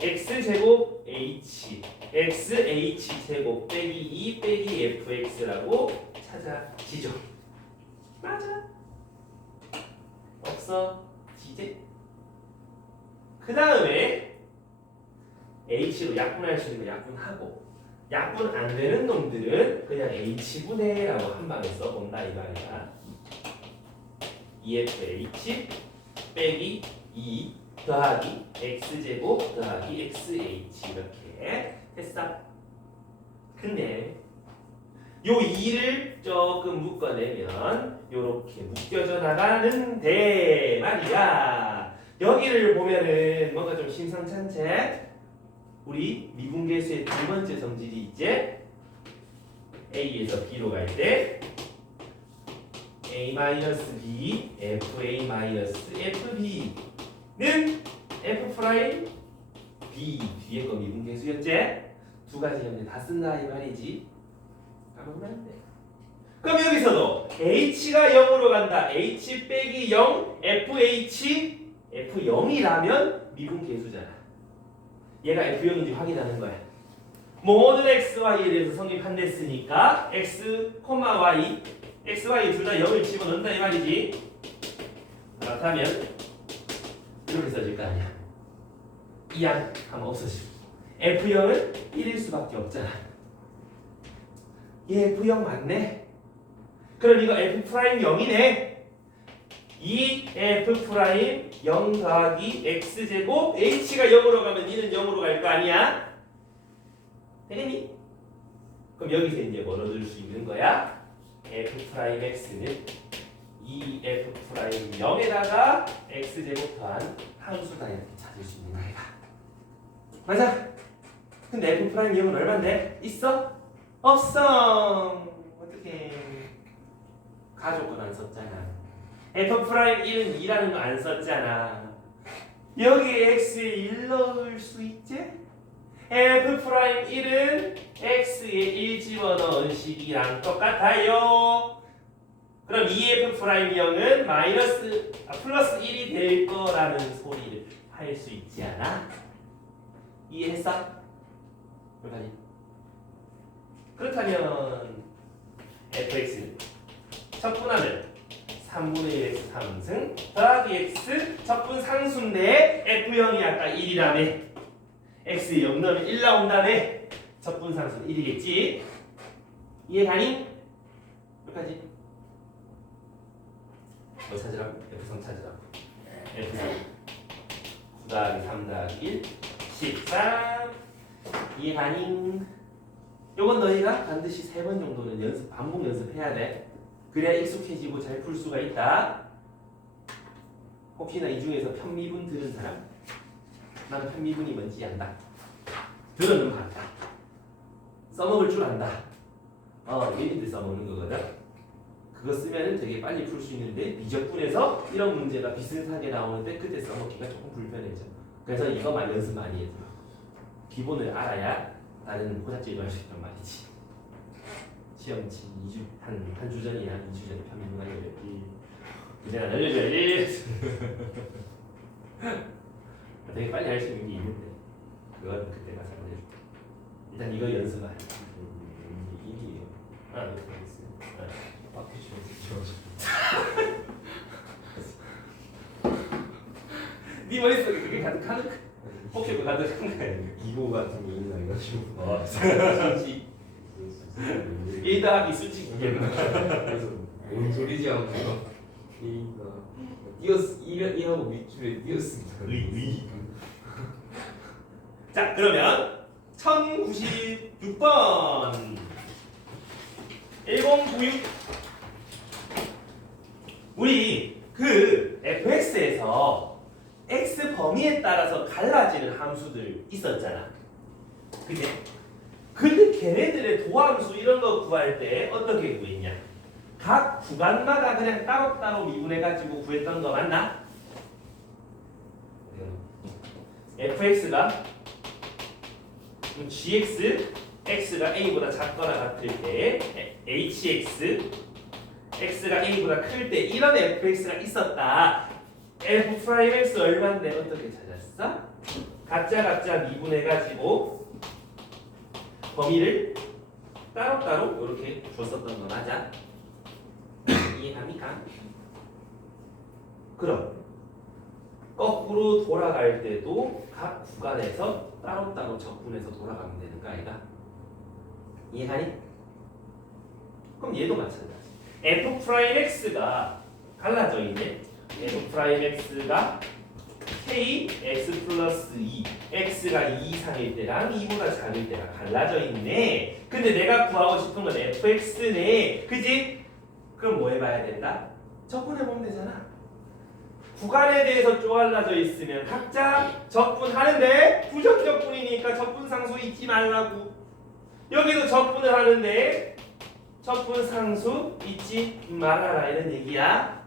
x제곱 h xh제곱 빼기 2 빼기 fx라고 찾아지죠. 맞아. 없어지지. 그 다음에 h로 약분할 수 있는 거 약분하고 약분 안 되는 놈들은 그냥 h분의라고 한 방에 써본다 이 말이야. 2fh 빼기 2 더하기 x제곱 더하기 xh 이렇게 했어. 근데 요 2를 조금 묶어내면 요렇게 묶여져 나가는데 말이야. 여기를 보면은 뭔가 좀 심상찮지? 우리 미분계수의 두 번째 성질이 이제 A에서 B로 갈 때 A-B, FA-FB는 F' B 뒤에 거 미분계수였지? 두 가지 현재 다 쓴다 이 말이지. 까먹으면 안 돼. 그럼 여기서도 H가 0으로 간다. H 빼기 0, FH, F0이라면 미분계수잖아. 얘가 F0인지 확인하는 거야. 모든 XY에 대해서 성립한댔으니까 X, Y, XY 둘 다 0을 집어넣는다 이 말이지. 그렇다면 이렇게 써질 거 아니야. 이항 하면 없어지고 F0은 1일 수밖에 없잖아. 얘 F0 맞네? 그럼 이거 F'0이네. 이 F'0 더하기 X제곱 H가 0으로 가면 얘는 0으로 갈 거 아니야? 되겠니? 그럼 여기서 이제 뭘 얻을 수 있는 거야? F'X는 이 F'0에다가 X제곱 더한 함수다 이렇게 찾을 수 있는 거야. 맞아? 근데 F'0은 얼만데? 있어? 없어. 어떡해. 가족은 안 썼잖아. F'1은 2라는 거 안 썼잖아. 여기에 X에 1 넣을 수 있지? F'1은 X에 1 집어넣은 식이랑 똑같아요. 그럼 2F'0은 플러스 1이 될 거라는 소리를 할 수 있지 않아? 이해했어? 여기까지. 그렇다면 fx는 척분하면 3분의 1x 3승 더하기 x 척분 상수인데 f0이 아까 1이라며 x에 0 넣으면 1 나온다며 척분 상수는 1이겠지. 이해 가니? 여기까지. 뭐 찾으라고? f3 찾으라고. f3 9 더하기 3 더하기 1 13. 이해 가니? 요건 너희가 반드시 3번 정도는 반복 연습해야 돼. 그래야 익숙해지고 잘 풀 수가 있다. 혹시나 이 중에서 편미분 들은 사람? 나는 편미분이 뭔지 안다. 들어는 봤다. 써먹을 줄 안다. 얘네들 써먹는 거거든. 그거 쓰면은 되게 빨리 풀 수 있는데 미적분에서 이런 문제가 비슷하게 나오는데 그때 써먹기가 조금 불편해져. 그래서 이거만 연습 많이 해줘. 기본을 알아야 다른 포착제를 할 수 있단 말이지. 시험치 2주 한 주 전이나 2주 전에 편미분 알려줘야지. 그냥 알려줘야지. 되게 빨리 할 수 있는 게 있는데 그건 그때 가서 알려줄게. 일단 이거 연습을 해. 일이에요. 이렇게 되겠어요. 앞에 지워서 네 머릿속에 그게 가득하는 거. 혹시 그거 가득한 거야? 기호 같은 게 있나 해가지고 수지. 1 더하기 수지 기계. 그래서 뭔 소리지 하고 이가 이하고 밑줄에 띄었습니다. 자 그러면 1096번 1096 우리 그 fx에서 x 범위에 따라서 갈라지는 함수들 있었잖아. 그게? 근데 걔네들의 도함수 이런 거 구할 때 어떻게 구했냐? 각 구간마다 그냥 따로따로 미분해가지고 구했던 거 맞나? fx가 gx x가 a보다 작거나 같을 때 hx x가 a보다 클 때 이런 fx가 있었다. f 프라임 x 얼마인데 어떻게 찾았어? 각자 미분해가지고 범위를 따로따로 이렇게 줬었던 거 맞아? 이해합니까? 그럼 거꾸로 돌아갈 때도 각 구간에서 따로따로 적분해서 돌아가면 되는 거 아이가? 이해가니? 그럼 얘도 마찬가지. f 프라임 x가 갈라져 있네. f 프라임 x가 k x 플러스 2 x가 2 이상일 때랑 2보다 작을 때가 갈라져 있네. 근데 내가 구하고 싶은 건 fx네. 그지? 그럼 뭐 해봐야 된다? 적분해보면 되잖아. 구간에 대해서 쪼알라져 있으면 각자 적분하는데 부적격분이니까 적분상수 잊지 말라고. 여기도 적분을 하는데 적분상수 잊지 말아라 이런 얘기야.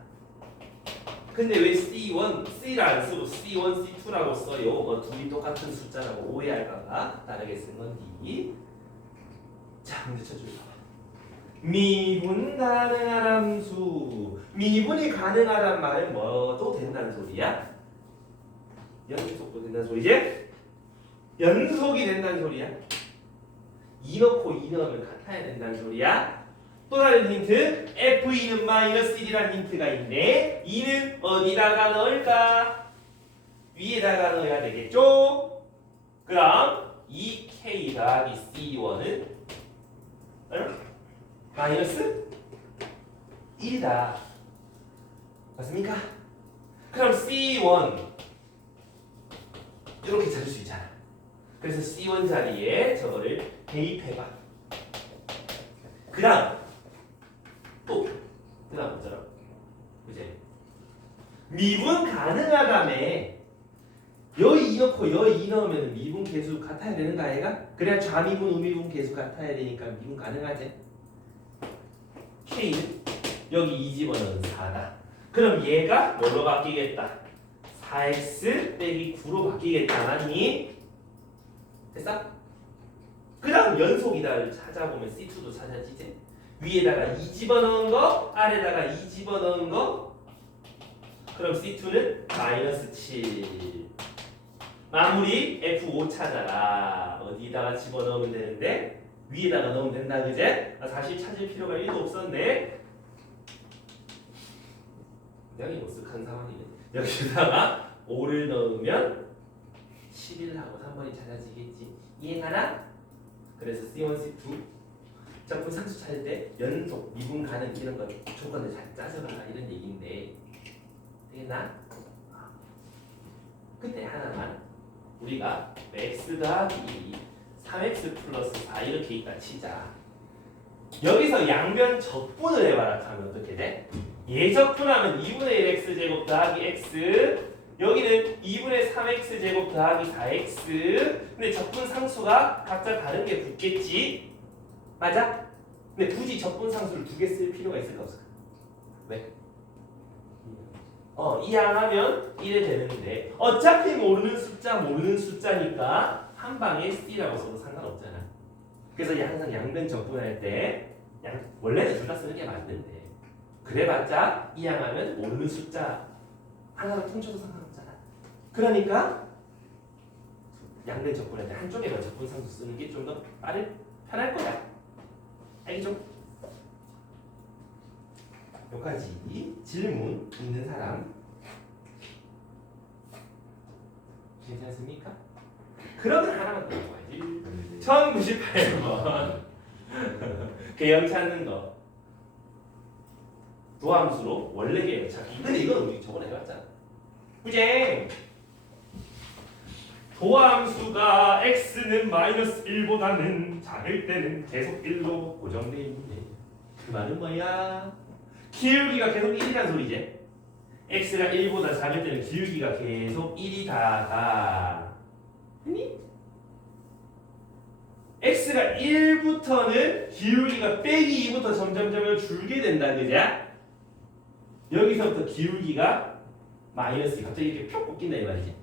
근데 왜 C1, C를 안 쓰고 C1, C2라고 써요? 둘이 똑같은 숫자라고 오해할까봐 다르게 쓴 건디. 자, 문제 쳐줄까? 미분 가능한 함수. 미분이 가능하단 말은 뭐도 된다는 소리야? 연속도 된다는 소리지? 연속이 된다는 소리야? 2 넣고 2 넣으면 같아야 된다는 소리야? 또 다른 힌트, F2는 마이너스 1이라는 힌트가 있네. 2는 어디다가 넣을까? 위에다가 넣어야 되겠죠? 그럼 2K 더하기 C1은 얼마? 마이너스 1이다. 맞습니까? 그럼 C1 이렇게 찾을 수 있잖아. 그래서 C1 자리에 저거를 대입해봐. 그 다음 뭐더라? 이제 미분 가능하다며. 여기 2 넣고 여기 2 넣으면 미분 계수 같아야 되는 거 아이가? 그래야 좌미분 우미분 계수 같아야 되니까 미분 가능하지. K는 여기 2 집어넣은 4다. 그럼 얘가 뭘로 바뀌겠다? 4x 빼기 9로 바뀌겠다. 맞니? 됐어? 그 다음 연속이다를 찾아보면 C2도 찾아지지? 위에다가 2 집어넣은 거, 아래다가 2 집어넣은 거. 그럼 C2는 마이너스 7. 마무리 F5 찾아라. 어디다가 집어넣으면 되는데? 위에다가 넣으면 된다, 그제? 사실 찾을 필요가 1도 없었네. 굉장히 모쓱한 상황이네. 여기다가 5를 넣으면 11하고 3번이 찾아지겠지. 이해가나? 그래서 C1, C2 적분 상수 찾을 때 연속, 미분 가능 이런 거 조건을 잘 짜져라 이런 얘기인데 되겠나? 그때 하나만 우리가 x 더하기 3x 플러스 4 이렇게 있다 치자. 여기서 양변 적분을 해봐라 하면 어떻게 돼? 얘 적분하면 2분의 1x 제곱 더하기 x, 여기는 2분의 3x 제곱 더하기 4x. 근데 적분 상수가 각자 다른 게 붙겠지? 맞아? 근데 굳이 적분 상수를 2개 쓸 필요가 있을까 없을까? 왜? 이항하면 1이 되는데 어차피 모르는 숫자니까 한 방에 C라고 써도 상관없잖아. 그래서 항상 양변 적분할 때 원래는 둘 다 쓰는 게 맞는데 그래봤자 이항하면 모르는 숫자 하나로 퉁쳐도 상관없잖아. 그러니까 양변 적분할 때 한쪽에만 적분 상수 쓰는 게 좀 더 편할 거야. 알겠죠? 여기까지 질문 있는 사람 괜찮습니까? 그러면 하나만 더 봐야지. 1098번 개형 찾는 거. 도함수로 원래 개형 찾기. 근데 이건 우리 저번에 해봤잖아. 그제? 도함수가 x는 마이너스 1보다는 작을 때는 계속 1로 고정되어 있는데 그 말은 뭐야? 기울기가 계속 1이란 소리지. x가 1보다 작을 때는 기울기가 계속 1이 가. 아니? x가 1부터는 기울기가 빼기 2부터 점점 줄게 된다. 그죠? 여기서부터 기울기가 마이너스 갑자기 이렇게 펴 꺾인다 이 말이지.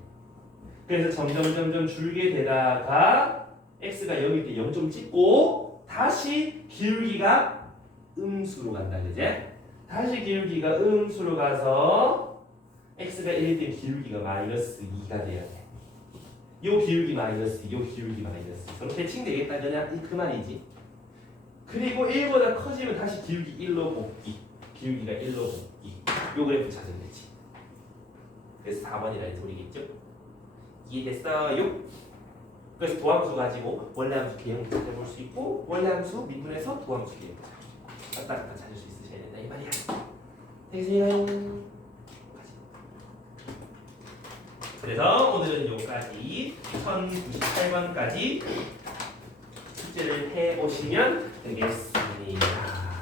그래서 점점 줄게 되다가 x가 0일 때 0점 찍고 다시 기울기가 음수로 간다 그제? 다시 기울기가 음수로 가서 x가 1일 때 기울기가 마이너스 2가 돼야 돼. 요 기울기 마이너스, 요 기울기 마이너스. 서로 대칭되겠다 그냥 그 말이지. 그리고 1보다 커지면 다시 기울기 1로 복귀. 기울기가 1로 복귀. 요 그래프 찾으면 되지. 그래서 4번이라는 소리겠죠? 이해됐어요? 그래서 도함수 가지고 원래함수 개형 찾아볼 수 있고 원래함수 미분해서 도함수 개형 왔다 갔다 찾을 수 있으셔야 된다 이 말이야. 되세요? 그래서 오늘은 여기까지 1098번까지 숙제를 해 오시면 되겠습니다.